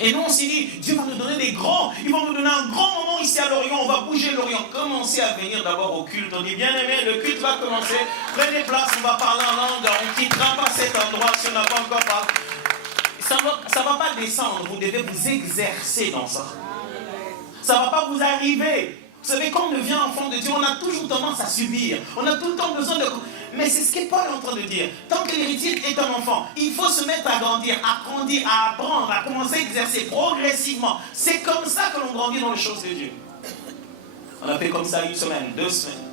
Et nous on s'est dit, Dieu va nous donner des grands, il va nous donner un grand moment ici à Lorient, on va bouger Lorient, commencez à venir d'abord au culte, on dit bien aimé, le culte va commencer, prenez place, on va parler en langue, on ne quittera pas cet endroit si on n'a pas encore parlé. Ça ne va pas descendre, vous devez vous exercer dans ça. Ça ne va pas vous arriver. Vous savez, quand on devient enfant de Dieu, on a toujours tendance à subir. On a tout le temps besoin de... Mais c'est ce que Paul est en train de dire. Tant que l'héritier est un enfant, il faut se mettre à grandir, à apprendre, à commencer à exercer progressivement. C'est comme ça que l'on grandit dans les choses de Dieu. On a fait comme ça 1 semaine, 2 semaines.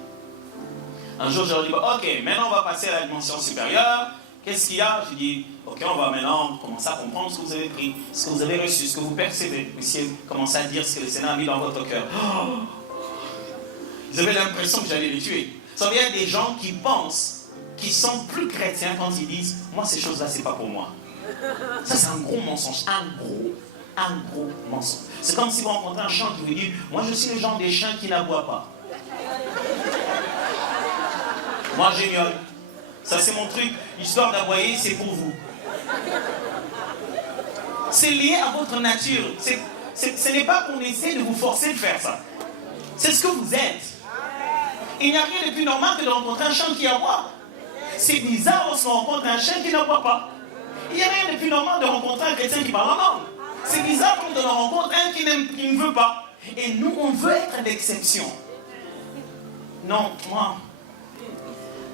Un jour, je leur dis, ok, maintenant on va passer à la dimension supérieure. Qu'est-ce qu'il y a? Je dis, ok, on va maintenant commencer à comprendre ce que vous avez pris, ce que vous avez reçu, ce que vous percevez. Essayez de commencer à dire ce que le Seigneur a mis dans votre cœur. Vous avez l'impression que j'allais les tuer. Vous savez, il y a des gens qui pensent, qui sont plus chrétiens quand ils disent, moi ces choses-là, c'est pas pour moi. Ça, c'est un gros mensonge. Un gros mensonge. C'est comme si vous rencontrez un chien qui vous dit, moi je suis le genre des chiens qui n'aboient pas. Moi, génial. Ça, c'est mon truc. L'histoire d'aboyer, c'est pour vous. C'est lié à votre nature. Ce n'est pas qu'on essaie de vous forcer de faire ça. C'est ce que vous êtes. Il n'y a rien de plus normal que de rencontrer un chien qui aboie. C'est bizarre lorsqu'on rencontre un chien qui n'aboie pas. Il n'y a rien de plus normal de rencontrer un chrétien qui parle en langue. C'est bizarre quand on rencontre un qui ne veut pas. Et nous, on veut être l'exception. Non, moi,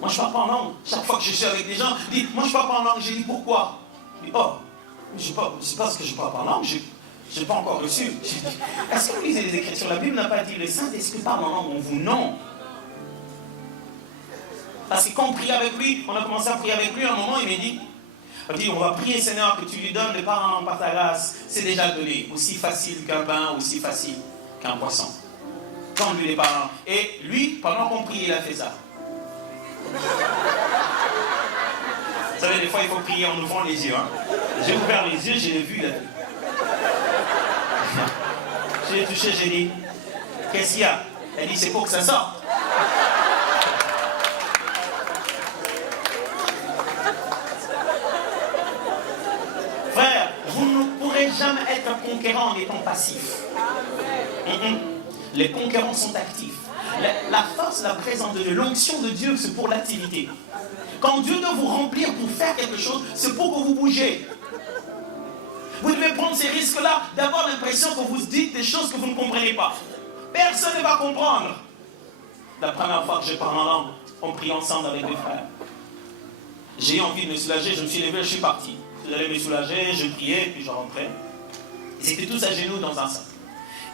je ne parle pas en langue. Chaque fois que je suis avec des gens, je dis, moi je ne parle pas en langue. Je dis, pourquoi? Je dis, oh, c'est pas parce que je ne parle pas en langue, je n'ai pas encore reçu. Est-ce que vous lisez les Écritures? La Bible n'a pas dit, le Saint-Esprit parle en langue en vous. Non. Parce que quand on priait avec lui, on a commencé à prier avec lui, à un moment, il m'a dit, on va prier Seigneur que tu lui donnes de parler en langue par ta grâce. C'est déjà donné. Aussi facile qu'un pain, aussi facile qu'un poisson. Quand lui les parle. Et lui, pendant qu'on prie, il a fait ça. Vous savez, des fois, il faut prier en ouvrant les yeux. Hein. J'ai ouvert les yeux, je l'ai vu. Je l'ai touché, j'ai dit, qu'est-ce qu'il y a? Elle dit, c'est pour que ça sorte. Frère, vous ne pourrez jamais être un conquérant en étant passif. Les conquérants sont actifs. La force, la présence de Dieu, l'onction de Dieu, c'est pour l'activité. Quand Dieu doit vous remplir pour faire quelque chose, c'est pour que vous bougez. Vous devez prendre ces risques-là, d'avoir l'impression que vous dites des choses que vous ne comprenez pas. Personne ne va comprendre. La première fois que je parle en langue, on prie ensemble avec mes frères. J'ai eu envie de me soulager, je me suis levé, je suis parti. J'allais me soulager, je priais, puis je rentrais. Ils étaient tous à genoux dans un sac.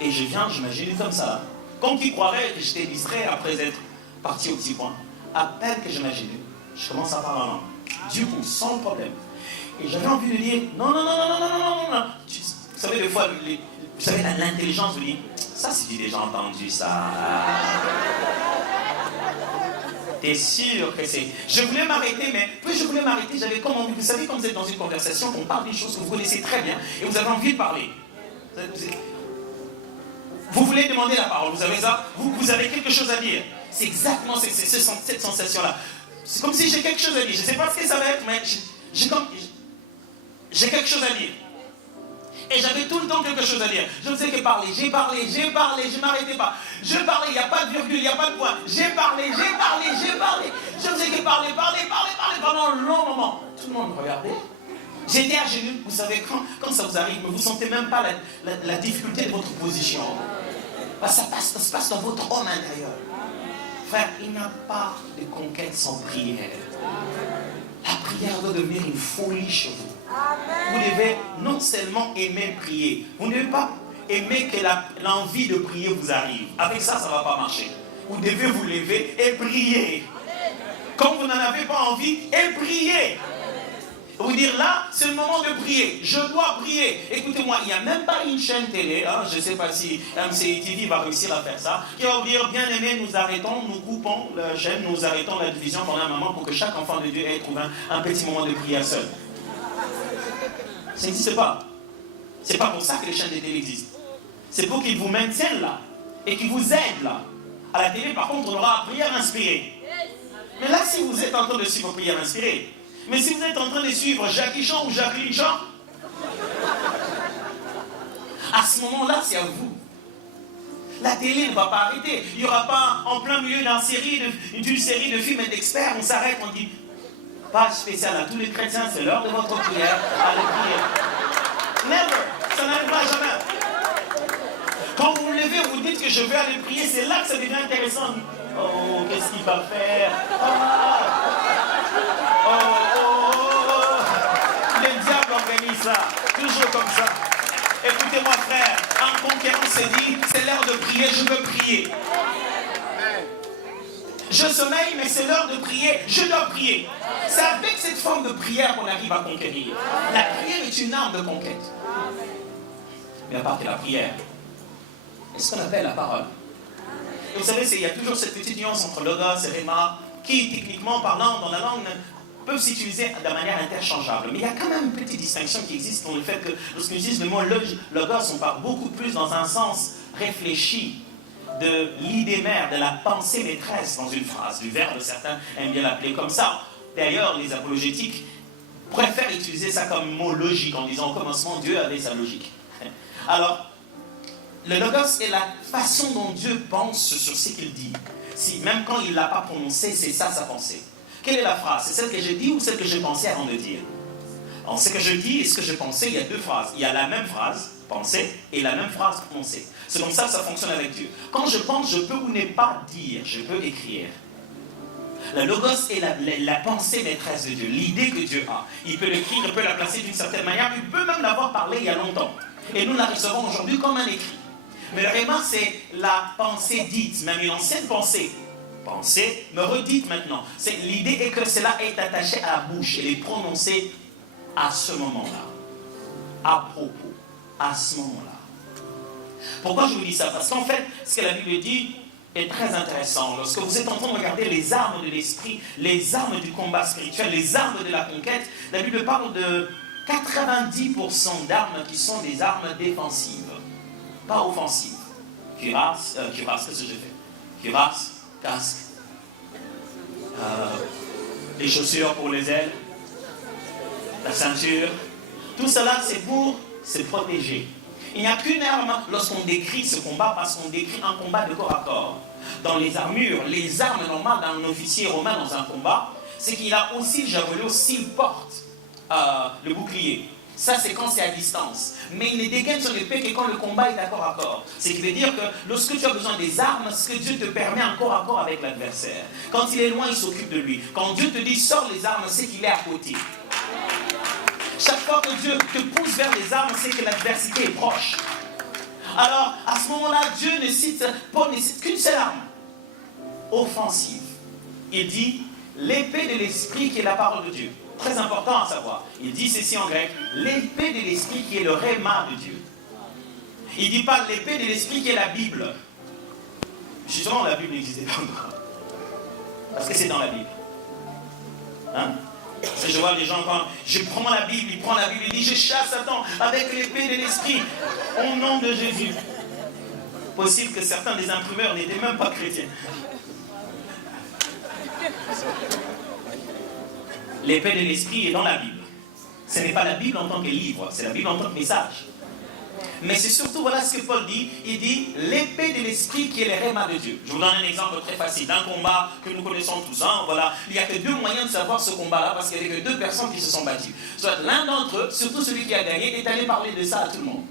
Et je m'imagine comme ça. Comme qui croirait que j'étais distrait après être parti au petit point. À peine que j'imaginais, je commence à parler en langue. Du coup, sans problème. Et j'avais envie de dire, non. Vous savez, des fois, vous savez, l'intelligence vous dit, ça c'est déjà entendu, ça. T'es sûr que c'est... Je voulais m'arrêter, mais plus je voulais m'arrêter, j'avais comme envie. Vous savez, quand vous êtes dans une conversation, on parle des choses que vous connaissez très bien et vous avez envie de parler. Vous voulez demander la parole, vous avez ça, vous avez quelque chose à dire. C'est exactement cette sensation-là. C'est comme si j'ai quelque chose à dire. Je ne sais pas ce que ça va être, mais j'ai quelque chose à dire. Et j'avais tout le temps quelque chose à dire. Je ne sais que parler. J'ai parlé, je ne m'arrêtais pas. Je parlais, il n'y a pas de virgule, il n'y a pas de point. J'ai parlé. Je ne sais que parler pendant un long moment. Tout le monde me regardait. J'étais à genoux. Vous savez, quand ça vous arrive, vous ne sentez même pas la difficulté de votre position. Ça se passe dans votre homme intérieur. Frère, il n'y a pas de conquête sans prière. La prière doit devenir une folie chez vous. Vous devez non seulement aimer prier, vous ne devez pas aimer que l'envie de prier vous arrive. Avec ça, ça ne va pas marcher. Vous devez vous lever et prier. Quand vous n'en avez pas envie, et prier. Vous dire là, c'est le moment de prier. Je dois prier. Écoutez-moi, il n'y a même pas une chaîne télé, je ne sais pas si MCI TV va réussir à faire ça, qui va vous dire, bien aimé, nous arrêtons, nous coupons la chaîne, nous arrêtons la division pendant un moment pour que chaque enfant de Dieu ait trouvé un petit moment de prière seul. Ça n'existe pas. C'est pas pour ça que les chaînes de télé existent. C'est pour qu'ils vous maintiennent là et qu'ils vous aident là. À la télé, par contre, on aura prière inspirée. Mais là, si vous êtes en train de suivre prière inspirée, mais si vous êtes en train de suivre Jackie Chan ou Jacqueline Chan, à ce moment-là, c'est à vous. La télé ne va pas arrêter. Il n'y aura pas en plein milieu d'une série de films d'experts, on s'arrête, on dit page spéciale à tous les chrétiens, c'est l'heure de votre prière. Allez prier. Never, ça n'arrivera jamais. Quand vous vous levez, vous dites que je vais aller prier, c'est là que ça devient intéressant. Oh, qu'est-ce qu'il va faire? Le diable organise ça, toujours comme ça. Écoutez-moi frère, un conquérant s'est dit, c'est l'heure de prier, je veux prier. Je sommeille, mais c'est l'heure de prier, je dois prier. C'est avec cette forme de prière qu'on arrive à conquérir. La prière est une arme de conquête. Mais à part que la prière, c'est ce qu'on appelle la parole. Et vous savez, il y a toujours cette petite nuance entre logos et rhéma, qui, techniquement parlant, dans la langue, peuvent s'utiliser de manière interchangeable. Mais il y a quand même une petite distinction qui existe dans le fait que lorsqu'on utilise le mot logos, on parle beaucoup plus dans un sens réfléchi de l'idée mère, de la pensée maîtresse dans une phrase. Du verbe, certains aiment bien l'appeler comme ça. D'ailleurs, les apologétiques préfèrent utiliser ça comme mot logique, en disant au commencement, Dieu avait sa logique. Alors, le logos est la façon dont Dieu pense sur ce qu'il dit. Si, même quand il ne l'a pas prononcé, c'est ça sa pensée. Quelle est la phrase? C'est celle que je dis ou celle que je pensais avant de dire? Alors, ce que je dis et ce que je pensais, il y a deux phrases. Il y a la même phrase, pensée, et la même phrase, prononcée. C'est comme ça que ça fonctionne avec Dieu. Quand je pense, je peux ou ne pas dire, je peux écrire. Le logos est la pensée maîtresse de Dieu, l'idée que Dieu a. Il peut l'écrire, il peut la placer d'une certaine manière, il peut même l'avoir parlé il y a longtemps. Et nous la recevons aujourd'hui comme un écrit. Mais le rhéma, c'est la pensée dite, même une ancienne pensée. Pensée, me redite maintenant. L'idée est que cela est attaché à la bouche. Elle est prononcée à ce moment-là. À propos. À ce moment-là. Pourquoi je vous dis ça? Parce qu'en fait, ce que la Bible dit est très intéressant. Lorsque vous êtes en train de regarder les armes de l'esprit, les armes du combat spirituel, les armes de la conquête, la Bible parle de 90% d'armes qui sont des armes défensives. Pas offensives. Cuirasse, qu'est-ce que j'ai fait? Cuirasse, casque, les chaussures pour les ailes, la ceinture. Tout cela, c'est pour se protéger. Il n'y a qu'une arme lorsqu'on décrit ce combat, parce qu'on décrit un combat de corps à corps. Dans les armures, les armes normales d'un officier romain dans un combat, c'est qu'il a aussi le javelot s'il porte le bouclier. Ça, c'est quand c'est à distance. Mais il ne dégaine son épée que quand le combat est à corps à corps. Ce qui veut dire que lorsque tu as besoin des armes, ce que Dieu te permet en corps à corps avec l'adversaire. Quand il est loin, il s'occupe de lui. Quand Dieu te dit, sors les armes, c'est qu'il est à côté. Chaque fois que Dieu te pousse vers les armes, c'est que l'adversité est proche. Alors, à ce moment-là, Dieu ne cite qu'une seule arme. Offensive. Il dit, l'épée de l'esprit qui est la parole de Dieu. Très important à savoir. Il dit ceci en grec, l'épée de l'esprit qui est le rhéma de Dieu. Il ne dit pas l'épée de l'esprit qui est la Bible. Justement, la Bible n'existait pas encore. Parce que c'est dans la Bible. Hein? Parce que je vois les gens quand je prends la Bible, il prend la Bible, il dit je chasse Satan avec l'épée de l'esprit au nom de Jésus. Possible que certains des imprimeurs n'étaient même pas chrétiens. L'épée de l'esprit est dans la Bible. Ce n'est pas la Bible en tant que livre, c'est la Bible en tant que message. Mais c'est surtout, voilà ce que Paul dit, il dit l'épée de l'esprit qui est le rhéma de Dieu. Je vous donne un exemple très facile, d'un combat que nous connaissons tous. Hein, voilà. Il n'y a que deux moyens de savoir ce combat-là, parce qu'il n'y avait que deux personnes qui se sont battues. Soit l'un d'entre eux, surtout celui qui a gagné, est allé parler de ça à tout le monde.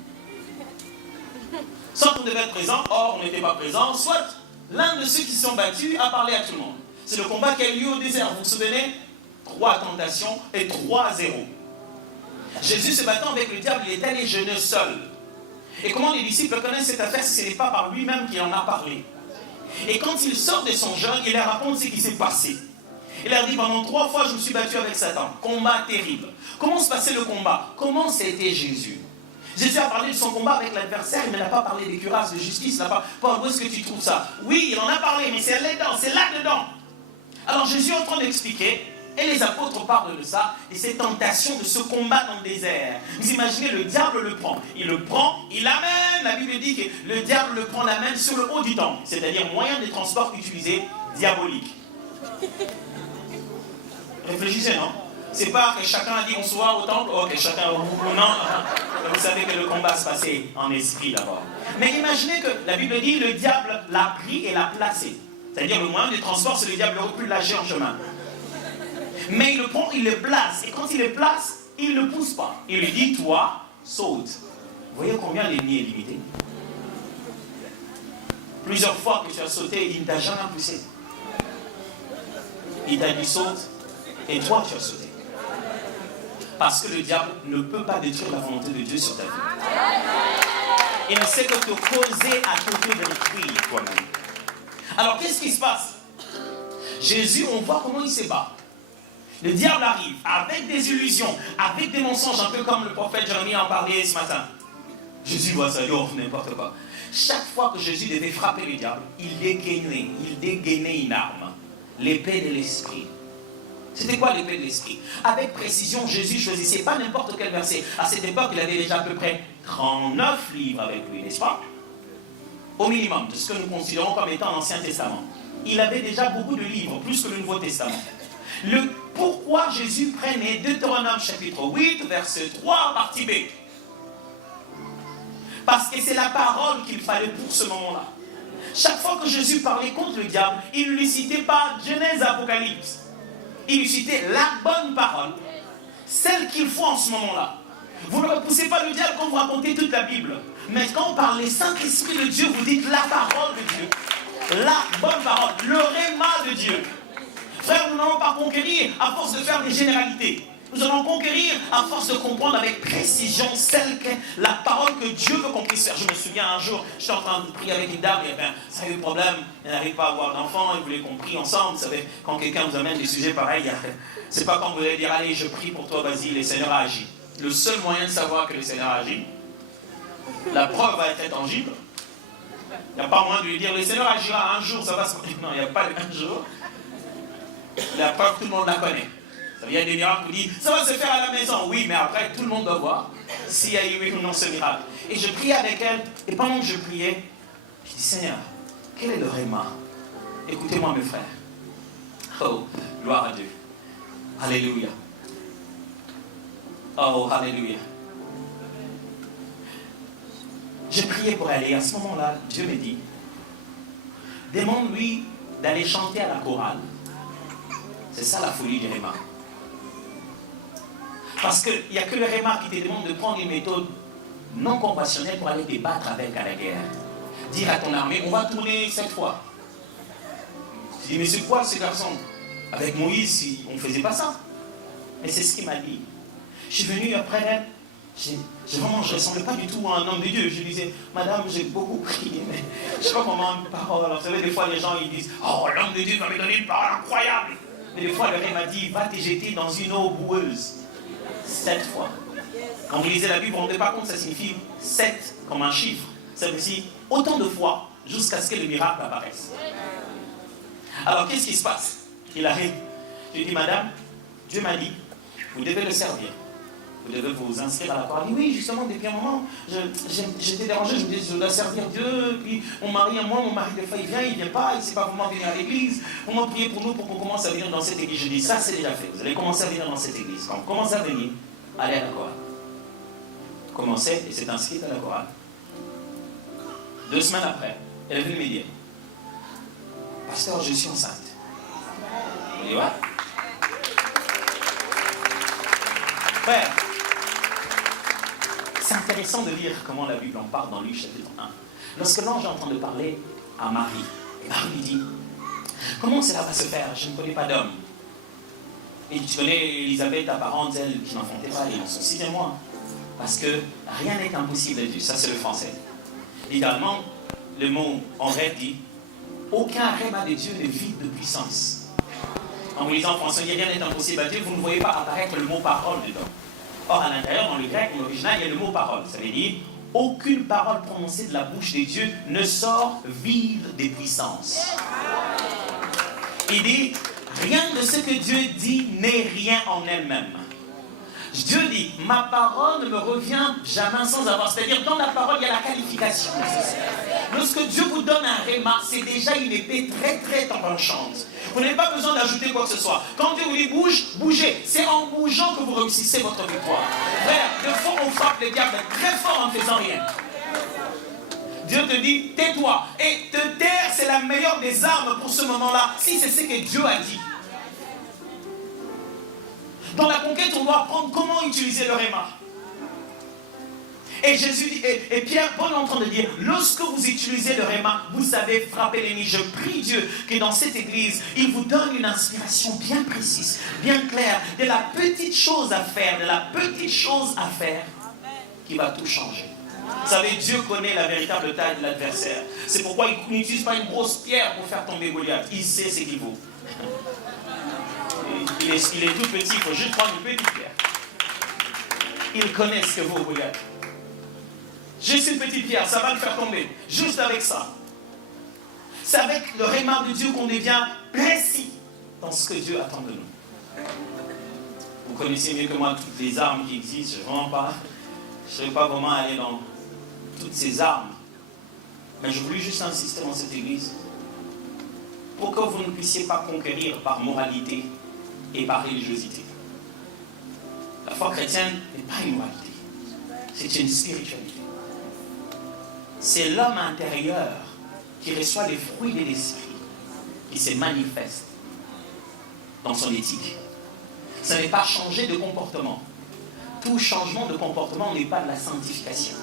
Soit on devait être présent, or on n'était pas présent, soit l'un de ceux qui se sont battus a parlé à tout le monde. C'est le combat qui a eu lieu au désert, vous vous souvenez? 3 tentations et 3-0. Jésus se battant avec le diable, il est allé jeûner seul. Et comment les disciples connaissent cette affaire si ce n'est pas par lui-même qu'il en a parlé? Et quand il sort de son jeûne, il leur raconte ce qui s'est passé. Il leur dit, pendant 3 fois, je me suis battu avec Satan. Combat terrible. Comment se passait le combat? Comment c'était Jésus? Jésus a parlé de son combat avec l'adversaire, il n'a pas parlé des cuirasses de justice. Paul, où est-ce que tu trouves ça? Oui, il en a parlé, mais c'est là-dedans, c'est là-dedans. Alors Jésus est en train d'expliquer, et les apôtres parlent de ça, et cette tentation de ce combat dans le désert. Vous imaginez, le diable le prend, il l'amène, la Bible dit que le diable le prend, l'amène sur le haut du temple, c'est-à-dire moyen de transport utilisé, diabolique. Réfléchissez, non? C'est pas que chacun a dit on se voit au temple, ok, chacun au bout, non. Vous savez que le combat se passait en esprit d'abord. Mais imaginez que la Bible dit le diable l'a pris et l'a placé. C'est-à-dire le moyen de transport, c'est le diable aurait pu le lâcher en chemin. Mais il le prend, il le place. Et quand il le place, il ne le pousse pas. Il lui dit, toi, saute. Vous voyez combien l'ennemi est limité? Plusieurs fois que tu as sauté, il ne t'a jamais poussé. Il t'a dit saute, et toi tu as sauté. Parce que le diable ne peut pas détruire la volonté de Dieu sur ta vie. Il ne sait que te causer à te détruire toi-même. Alors qu'est-ce qui se passe? Jésus, on voit comment il se bat. Le diable arrive avec des illusions, avec des mensonges, un peu comme le prophète Jérémie en parlait ce matin. Jésus voit ça, oh, n'importe quoi. Chaque fois que Jésus devait frapper le diable, il dégainait une arme. L'épée de l'esprit. C'était quoi l'épée de l'esprit? Avec précision, Jésus choisissait pas n'importe quel verset. À cette époque, il avait déjà à peu près 39 livres avec lui, n'est-ce pas? Au minimum, de ce que nous considérons comme étant l'Ancien Testament. Il avait déjà beaucoup de livres, plus que le Nouveau Testament. Pourquoi Jésus prenait Deutéronome chapitre 8, verset 3, partie B? Parce que c'est la parole qu'il fallait pour ce moment-là. Chaque fois que Jésus parlait contre le diable, il ne lui citait pas Genèse, Apocalypse. Il lui citait la bonne parole, celle qu'il faut en ce moment-là. Vous ne repoussez pas le diable quand vous racontez toute la Bible. Mais quand on parle des Saint-Esprit de Dieu, vous dites la parole de Dieu. La bonne parole, le rhéma de Dieu. Frère, nous n'allons pas conquérir à force de faire des généralités. Nous allons conquérir à force de comprendre avec précision celle que la parole que Dieu veut qu'on puisse faire. Je me souviens un jour, j'étais en train de prier avec une dame, et bien, ça a eu problème, elle n'arrive pas à avoir d'enfant, et vous l'avez compris ensemble. Vous savez, quand quelqu'un vous amène des sujets pareils, c'est pas quand vous allez dire, allez, je prie pour toi, vas-y, le Seigneur a agi. Le seul moyen de savoir que le Seigneur a agi, la preuve va être tangible. Il n'y a pas moyen de lui dire, le Seigneur agira un jour, ça va se passer. Non, il n'y a pas de un jour. La preuve, tout le monde la connaît. Il y a des miracles qui disent, ça va se faire à la maison. Oui, mais après, tout le monde doit voir s'il y a eu ou non ce miracle. Et je priais avec elle, et pendant que je priais, je dis, Seigneur, quel est le rhéma? Écoutez-moi, mes frères. Oh, gloire à Dieu. Alléluia. Oh, alléluia. J'ai prié pour elle, et à ce moment-là, Dieu me dit, demande-lui d'aller chanter à la chorale. C'est ça la folie du rhéma. Parce qu'il n'y a que le rhéma qui te demande de prendre une méthode non compassionnelle pour aller te battre avec à la guerre. Dire à ton armée, on va tourner 7 fois. Je dis, mais c'est quoi ce garçon? Avec Moïse, on ne faisait pas ça. Mais c'est ce qu'il m'a dit. Je suis venu après elle. Je ne ressemblais pas du tout à un homme de Dieu. Je disais, madame, j'ai beaucoup prié, mais je ne sais pas comment une parole. Alors, vous savez, des fois, les gens ils disent, oh, l'homme de Dieu va me donner une parole incroyable. Mais des fois, le rêve m'a dit, va te jeter dans une eau boueuse. 7 fois. Quand vous lisez la Bible, vous ne vous rendez pas compte, ça signifie 7 comme un chiffre. Ça veut dire autant de fois jusqu'à ce que le miracle apparaisse. Alors, qu'est-ce qui se passe? Il arrive. Je lui dis, madame, Dieu m'a dit, vous devez le servir. Vous devez vous inscrire à la chorale. Il dit, oui, justement, depuis un moment, j'étais dérangé, je me dis, je dois servir Dieu. Puis mon mari, mon mari, des fois, il vient pas, il ne sait pas comment venir à l'église. Comment prier pour nous pour qu'on commence à venir dans cette église. Je dis, ça, c'est déjà fait. Vous allez commencer à venir dans cette église. Quand vous commencez à venir, allez à la chorale. Commencez et s'est inscrite à la chorale. 2 semaines après, elle est venue me dire, pasteur, je suis enceinte. Je dis, ouais. Frère, c'est intéressant de lire comment la Bible en parle dans Luc chapitre 1. Lorsque l'ange est en train de parler à Marie, et Marie lui dit, comment cela va se faire? Je ne connais pas d'homme. Et tu connais Élisabeth, ta parente, elle qui n'enfantait pas, et en son 6e mois. Parce que rien n'est impossible à Dieu. Ça, c'est le français. Littéralement, le mot en grec dit, aucun rhéma de Dieu ne vide de puissance. En vous lisant en français, il n'y a rien n'est impossible à Dieu, vous ne voyez pas apparaître le mot parole dedans. Or, à l'intérieur, dans le grec, en original, il y a le mot parole. Ça veut dire, aucune parole prononcée de la bouche de Dieu ne sort vide de puissance. Il dit, rien de ce que Dieu dit n'est rien en elle-même. Dieu dit, ma parole ne me revient jamais sans avoir. C'est-à-dire, dans la parole, il y a la qualification nécessaire. Lorsque Dieu vous donne un rhéma, c'est déjà une épée très très tranchante. Vous n'avez pas besoin d'ajouter quoi que ce soit. Quand Dieu vous dit bouge, bougez. C'est en bougeant que vous réussissez votre victoire. Frère, de fois on frappe le diable très fort en ne faisant rien. Dieu te dit, tais-toi. Et te taire, c'est la meilleure des armes pour ce moment-là, si c'est ce que Dieu a dit. Dans la conquête, on doit apprendre comment utiliser le rhéma. Et Jésus dit, et Pierre, Paul est en train de dire, lorsque vous utilisez le rhéma, vous savez frapper l'ennemi. Je prie Dieu que dans cette église, il vous donne une inspiration bien précise, bien claire, de la petite chose à faire, qui va tout changer. Vous savez, Dieu connaît la véritable taille de l'adversaire. C'est pourquoi il n'utilise pas une grosse pierre pour faire tomber Goliath. Il sait ce qu'il vaut. Il est tout petit, il faut juste prendre une petite pierre. Il connaît ce que vaut Goliath. Juste une petite pierre, ça va le faire tomber. Juste avec ça. C'est avec le rhéma de Dieu qu'on devient précis dans ce que Dieu attend de nous. Vous connaissez mieux que moi toutes les armes qui existent. Je ne sais pas vraiment aller dans toutes ces armes. Mais je voulais juste insister dans cette église pour que vous ne puissiez pas conquérir par moralité et par religiosité. La foi chrétienne n'est pas une moralité, c'est une spiritualité. C'est l'homme intérieur qui reçoit les fruits de l'esprit, qui se manifeste dans son éthique. Ce n'est pas changer de comportement. Tout changement de comportement n'est pas de la sanctification.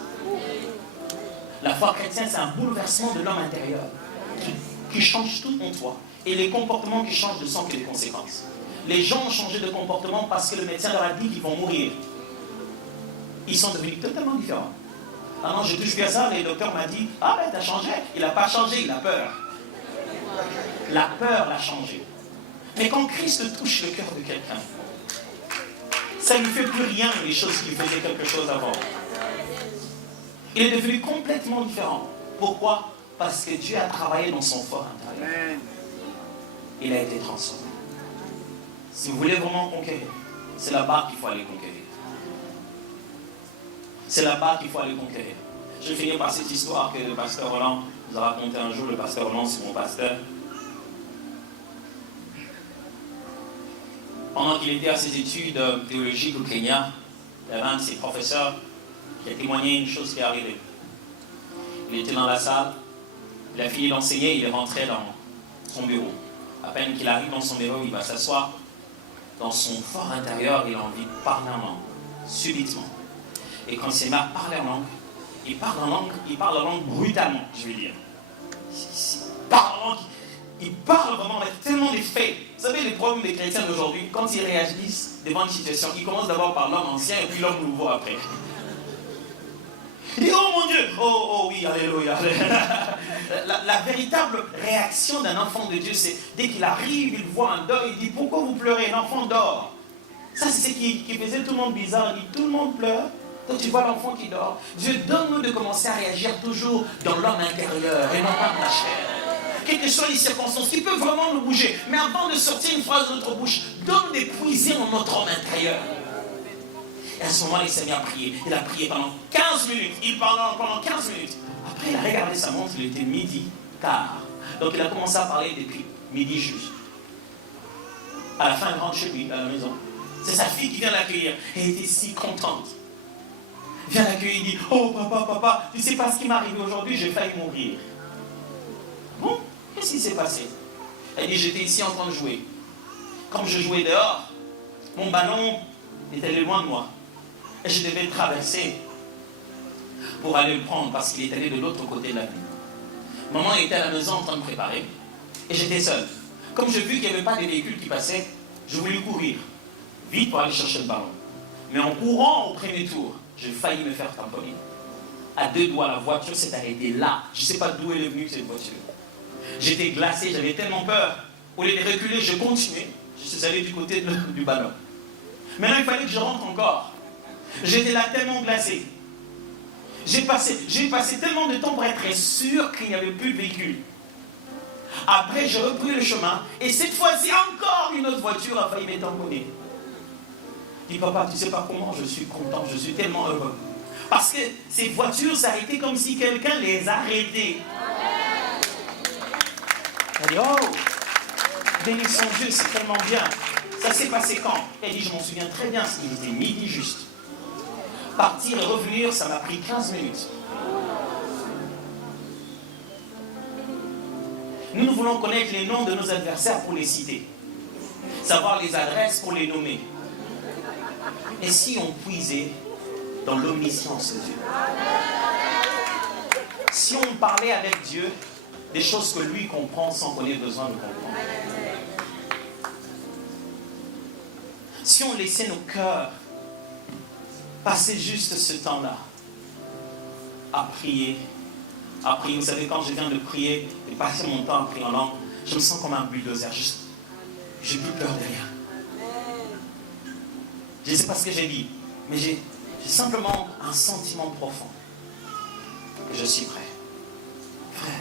La foi chrétienne, c'est un bouleversement de l'homme intérieur qui change tout en toi. Et les comportements qui changent ne sont que des conséquences. Les gens ont changé de comportement parce que le médecin leur a dit qu'ils vont mourir. Ils sont devenus totalement différents. Ah non, je touche bien ça, le docteur m'a dit, ah ben t'as changé. Il n'a pas changé, il a peur. La peur l'a changé. Mais quand Christ touche le cœur de quelqu'un, ça ne lui fait plus rien les choses qui faisaient quelque chose avant. Il est devenu complètement différent. Pourquoi? Parce que Dieu a travaillé dans son fort intérieur. Il a été transformé. Si vous voulez vraiment conquérir, c'est là-bas qu'il faut aller conquérir. C'est là-bas qu'il faut aller conquérir. Je vais finir par cette histoire que le pasteur Roland nous a raconté un jour. Le pasteur Roland, c'est mon pasteur. Pendant qu'il était à ses études théologiques au Kenya, il y avait un de ses professeurs qui a témoigné une chose qui est arrivée. Il était dans la salle, il a fini d'enseigner, il est rentré dans son bureau. À peine qu'il arrive dans son bureau, il va s'asseoir. Dans son fort intérieur, il a envie de parler en langue, subitement. Et quand il s'est mis à parler en langue, il parle en langue brutalement, je vais dire. Il parle vraiment avec tellement d'effets. Vous savez, les problèmes des chrétiens d'aujourd'hui, quand ils réagissent devant une situation, ils commencent d'abord par l'homme ancien et puis l'homme nouveau après. Il dit, oh mon Dieu, oh oui, alléluia. La véritable réaction d'un enfant de Dieu, c'est dès qu'il arrive, il voit un deuil, il dit, pourquoi vous pleurez? L'enfant dort. Ça, c'est ce qui faisait tout le monde bizarre. Il dit, tout le monde pleure. Toi, tu vois l'enfant qui dort. Dieu donne-nous de commencer à réagir toujours dans l'homme intérieur et non pas dans la chair. quelles que soient les circonstances, qui peut vraiment nous bouger. Mais avant de sortir une phrase de notre bouche, donne des puiser en notre homme intérieur. Et à ce moment-là, il s'est mis à prier. Il a prié pendant 15 minutes. Il parlait pendant 15 minutes. Après, il a regardé sa montre, il était midi tard. Donc, il a commencé à parler depuis midi juste. À la fin, il rentre chez lui, à la maison. C'est sa fille qui vient l'accueillir. Elle était si contente. Il vient l'accueillir, il dit, oh papa, tu sais pas ce qui m'est arrivé aujourd'hui, j'ai failli mourir. Bon, qu'est-ce qui s'est passé? Elle dit, j'étais ici en train de jouer. Comme je jouais dehors, mon ballon était loin de moi. Et je devais traverser pour aller le prendre parce qu'il est allé de l'autre côté de la ville. Maman était à la maison en train de préparer et j'étais seul. Comme j'ai vu qu'il n'y avait pas de véhicules qui passaient, je voulais courir vite pour aller chercher le ballon. Mais en courant au premier tour, j'ai failli me faire tamponner. À 2 doigts, la voiture s'est arrêtée là. Je ne sais pas d'où elle est venue cette voiture. J'étais glacé, j'avais tellement peur. Au lieu de reculer, je continuais. Je suis allé du côté du ballon. Maintenant, il fallait que je rentre encore. J'étais là tellement glacé. J'ai passé tellement de temps pour être sûr qu'il n'y avait plus de véhicule. Après, j'ai repris le chemin et cette fois-ci, encore une autre voiture a failli m'étamponner. Je dis, papa, tu ne sais pas comment je suis content, je suis tellement heureux. Parce que ces voitures s'arrêtaient comme si quelqu'un les arrêtait. Elle dit, oh, béni son Dieu, c'est tellement bien. Ça s'est passé quand? Elle dit, je m'en souviens très bien, il était midi juste. Partir et revenir, ça m'a pris 15 minutes. Nous voulons connaître les noms de nos adversaires pour les citer. Savoir les adresses pour les nommer. Et si on puisait dans l'omniscience de Dieu? Si on parlait avec Dieu des choses que lui comprend sans qu'on ait besoin de comprendre. Si on laissait nos cœurs passer juste ce temps-là à prier. Vous savez, quand je viens de prier et passer mon temps à prier en langue, je me sens comme un bulldozer. J'ai plus peur de rien. Je ne sais pas ce que j'ai dit, mais j'ai simplement un sentiment profond. Et je suis prêt. Frère,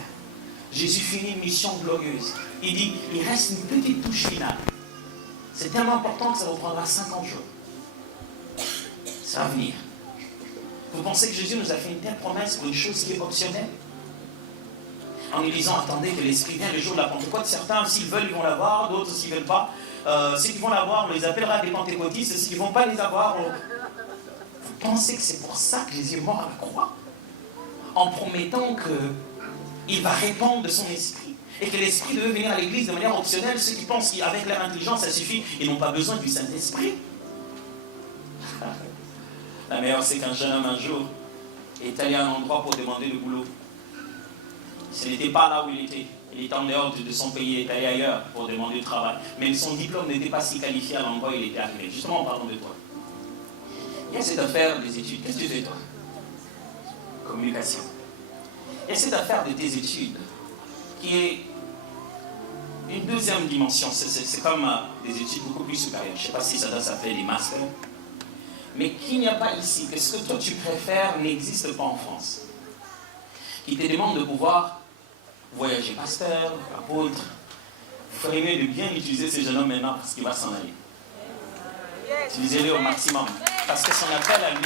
Jésus finit une mission glorieuse. Il dit, il reste une petite touche finale. C'est tellement important que ça vous prendra 50 jours. Ça va venir. Vous pensez que Jésus nous a fait une telle promesse pour une chose qui est optionnelle? En nous disant, attendez que l'Esprit vienne le jour de la Pentecôte. Certains, s'ils veulent, ils vont l'avoir. D'autres, s'ils ne veulent pas. Ceux qui vont l'avoir, on les appellera des pentecôtistes. Ceux qui ne vont pas les avoir, Vous pensez que c'est pour ça que Jésus est mort à la croix? En promettant qu'il va répandre de son esprit. Et que l'Esprit devait venir à l'Église de manière optionnelle. Ceux qui pensent qu'avec leur intelligence, ça suffit, ils n'ont pas besoin du Saint-Esprit. La meilleure, c'est qu'un jeune homme, un jour, est allé à un endroit pour demander le boulot. Ce n'était pas là où il était. Il était en dehors de son pays, il est allé ailleurs pour demander le travail. Mais son diplôme n'était pas si qualifié à l'endroit où il était arrivé. Justement, en parlant de toi. Il y a cette affaire des études. Qu'est-ce que tu fais, toi? Communication. Il y a cette affaire de tes études qui est une deuxième dimension. C'est comme des études beaucoup plus supérieures. Je ne sais pas si ça doit s'appeler des masters. Mais qu'il n'y a pas ici, que ce que toi tu préfères n'existe pas en France. Qui te demande de pouvoir voyager. Pasteur, apôtre, vous ferez mieux de bien utiliser ce jeune homme maintenant parce qu'il va s'en aller. Utilisez-le au maximum. Parce que son appel à lui,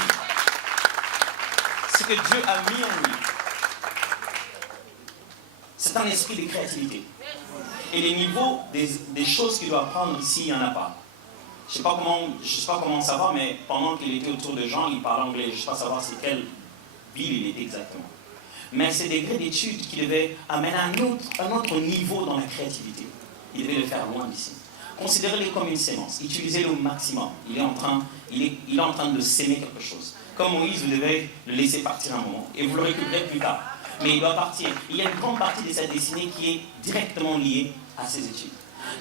ce que Dieu a mis en lui, c'est un esprit de créativité. Et les niveaux des choses qu'il doit apprendre ici, il n'y en a pas. Je ne sais pas comment savoir, mais pendant qu'il était autour de gens, il parlait anglais. Je ne sais pas savoir c'est quelle ville il était exactement. Mais ces degrés d'études qui devaient amener un autre niveau dans la créativité. Il devait le faire loin d'ici. Considérez-les comme une sémence. Utilisez-le au maximum. Il est en train de s'aimer quelque chose. Comme Moïse, vous devez le laisser partir un moment. Et vous le récupérez plus tard. Mais il doit partir. Il y a une grande partie de sa destinée qui est directement liée à ses études.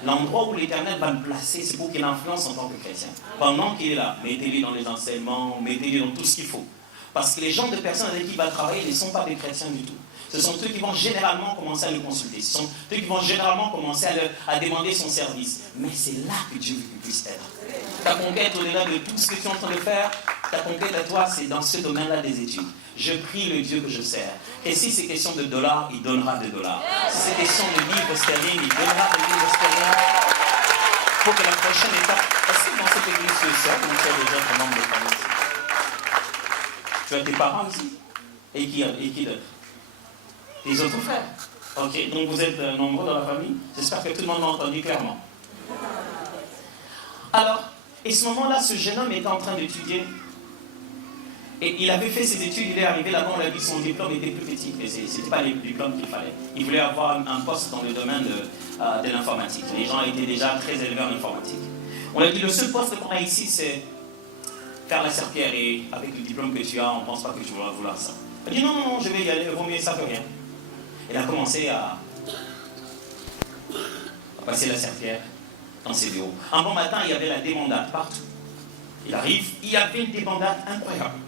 L'endroit où l'Éternel va le placer, c'est pour qu'il influence en tant que chrétien. Pendant qu'il est là, mettez-le dans les enseignements, mettez-le dans tout ce qu'il faut. Parce que les gens de personnes avec qui il va travailler ne sont pas des chrétiens du tout. Ce sont eux qui vont généralement commencer à le consulter. Ce sont eux qui vont généralement commencer à demander son service. Mais c'est là que Dieu veut qu'il puisse être. Ta conquête au-delà de tout ce que tu es en train de faire, Ta conquête à toi, c'est dans ce domaine-là des études. Je prie le Dieu que je sers. Et si c'est question de dollars, il donnera des dollars. Si c'est question de livres sterling, il donnera des livres sterling. Pour que la prochaine étape... Est-ce que dans cette église, tu es seul ou tu as déjà ton membre de famille ici? Tu as tes parents ici? Et qui d'autre? Tes autres frères? Ok, donc vous êtes nombreux dans la famille. J'espère que tout le monde m'a entendu clairement. Alors, et ce moment-là, ce jeune homme était en train d'étudier. Et il avait fait ses études, il est arrivé là-bas, on l'a vu, son diplôme était plus petit. Et ce n'était pas le diplôme qu'il fallait. Il voulait avoir un poste dans le domaine de l'informatique. Les gens étaient déjà très élevés en informatique. On a dit, le seul poste qu'on a ici, c'est faire la serpillère. Et avec le diplôme que tu as, on ne pense pas que tu vas vouloir ça. Il a dit, non, je vais y aller, vaut mieux ça que rien. Il a commencé à passer la serpillère dans ses bureaux. Un bon matin, il y avait la débandade partout. Il arrive, il y avait une débandade incroyable.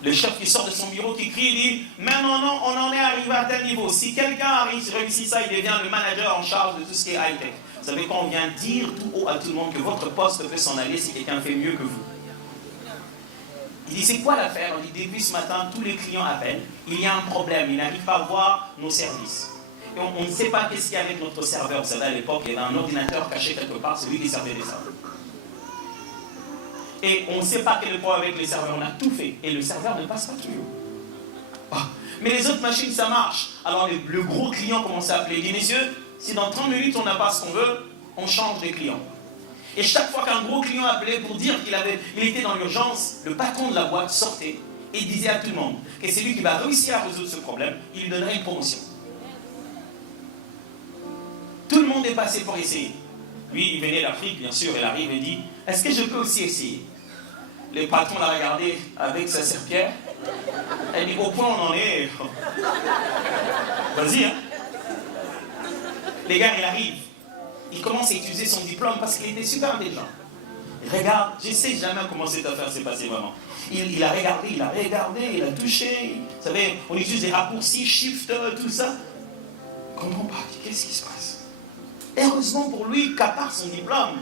Le chef qui sort de son bureau, qui crie, il dit, mais non, on en est arrivé à tel niveau. Si quelqu'un réussit ça, il devient le manager en charge de tout ce qui est high-tech. Vous savez, quand on vient dire tout haut à tout le monde que votre poste peut s'en aller si quelqu'un fait mieux que vous. Il dit, c'est quoi l'affaire? On dit, depuis ce matin, tous les clients appellent. Il y a un problème, ils n'arrivent pas à voir nos services. Et on ne sait pas qu'est-ce qu'il y a avec notre serveur. Vous savez, à l'époque, il y avait un ordinateur caché quelque part, c'est lui qui servait des serveurs. Et on ne sait pas quel est le problème avec les serveurs. On a tout fait. Et le serveur ne passe pas toujours. Mais les autres machines, ça marche. Alors le gros client commence à appeler. Il dit, messieurs, si dans 30 minutes on n'a pas ce qu'on veut, on change de client. Et chaque fois qu'un gros client appelait pour dire qu'il était dans l'urgence, le patron de la boîte sortait et disait à tout le monde que c'est lui qui va réussir à résoudre ce problème, il lui donnerait une promotion. Tout le monde est passé pour essayer. Lui, il venait d'Afrique, bien sûr, il arrive et dit, est-ce que je peux aussi essayer? Le patron l'a regardé avec sa serpillère. Elle dit, au point où on en est. Vas-y, hein. Les gars, il arrive. Il commence à utiliser son diplôme parce qu'il était super intelligent. Il regarde, je ne sais jamais comment cette affaire s'est passée vraiment. Il a regardé, il a touché. Vous savez, on utilise des raccourcis, shift, tout ça. Il ne comprend pas. Qu'est-ce qui se passe? Heureusement pour lui, qu'à part son diplôme,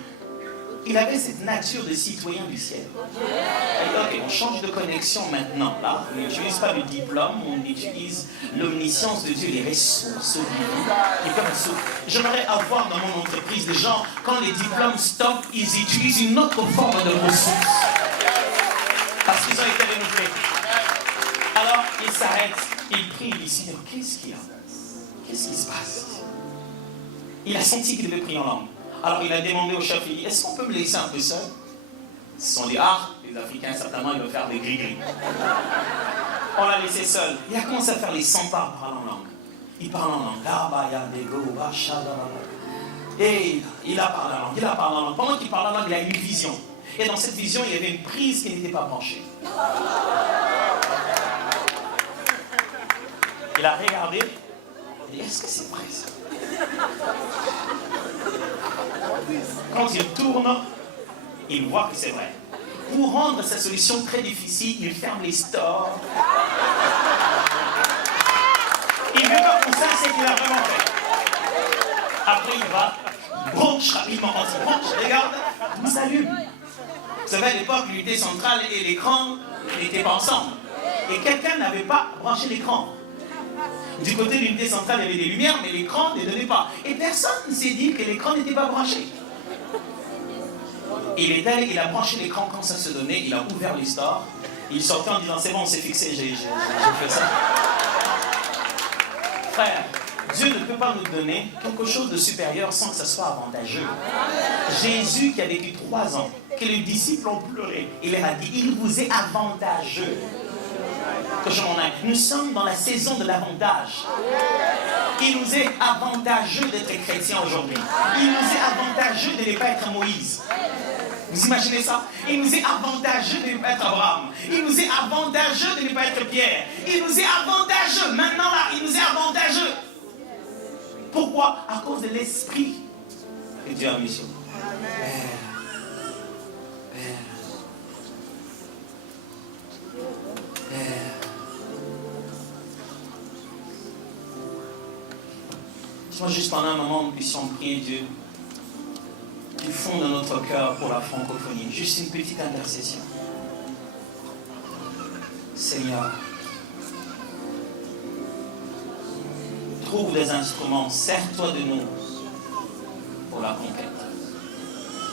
il avait cette nature de citoyen du ciel. Ok, on change de connexion maintenant. Là, on n'utilise pas le diplôme, on utilise l'omniscience de Dieu, les ressources divines. J'aimerais avoir dans mon entreprise des gens, quand les diplômes stoppent, ils utilisent une autre forme de ressources. Parce qu'ils ont été renouvelés. Alors, il s'arrête, il prie, il dit, Seigneur, qu'est-ce qu'il y a? Qu'est-ce qui se passe? Il a senti qu'il devait prier en langue. Alors il a demandé au chef, il dit, est-ce qu'on peut me laisser un peu seul? Ils se sont dit, les Africains, certainement, ils vont faire des gris-gris. On l'a laissé seul. Il a commencé à faire les 100 pas en parlant en langue. Il parle en langue. Et il a parlé en langue. Pendant qu'il parlait en langue, il a eu une vision. Et dans cette vision, il y avait une prise qui n'était pas branchée. Il a regardé. Il dit, est-ce que c'est vrai ça? Quand il tourne, il voit que c'est vrai. Pour rendre sa solution très difficile, il ferme les stores. Il ne veut pas pour ça, c'est qu'il a vraiment fait. Après, il va, branche rapidement, quand il branche, regarde, tout s'allume. Vous savez, à l'époque, l'unité centrale et l'écran n'étaient pas ensemble. Et quelqu'un n'avait pas branché l'écran. Du côté de l'unité centrale, il y avait des lumières, mais l'écran ne donnait pas. Et personne ne s'est dit que l'écran n'était pas branché. Il est allé, il a branché l'écran quand ça se donnait, il a ouvert les stores, il sortait en disant, c'est bon, c'est fixé, j'ai fait ça. Frère, Dieu ne peut pas nous donner quelque chose de supérieur sans que ça soit avantageux. Jésus qui a vécu 3 ans, que les disciples ont pleuré, il leur a dit, il vous est avantageux que je m'en aille. Nous sommes dans la saison de l'avantage. Il nous est avantageux d'être chrétiens aujourd'hui. Il nous est avantageux de ne pas être Moïse. Vous imaginez ça? Il nous est avantageux de ne pas être Abraham. Il nous est avantageux de ne pas être Pierre. Il nous est avantageux. Maintenant là, il nous est avantageux. Pourquoi? À cause de l'esprit que Dieu a mis sur nous. Père. Soit juste pendant un moment, nous puissions prier Dieu du fond de notre cœur pour la francophonie. Juste une petite intercession. Seigneur, trouve des instruments, sers-toi de nous pour la conquête.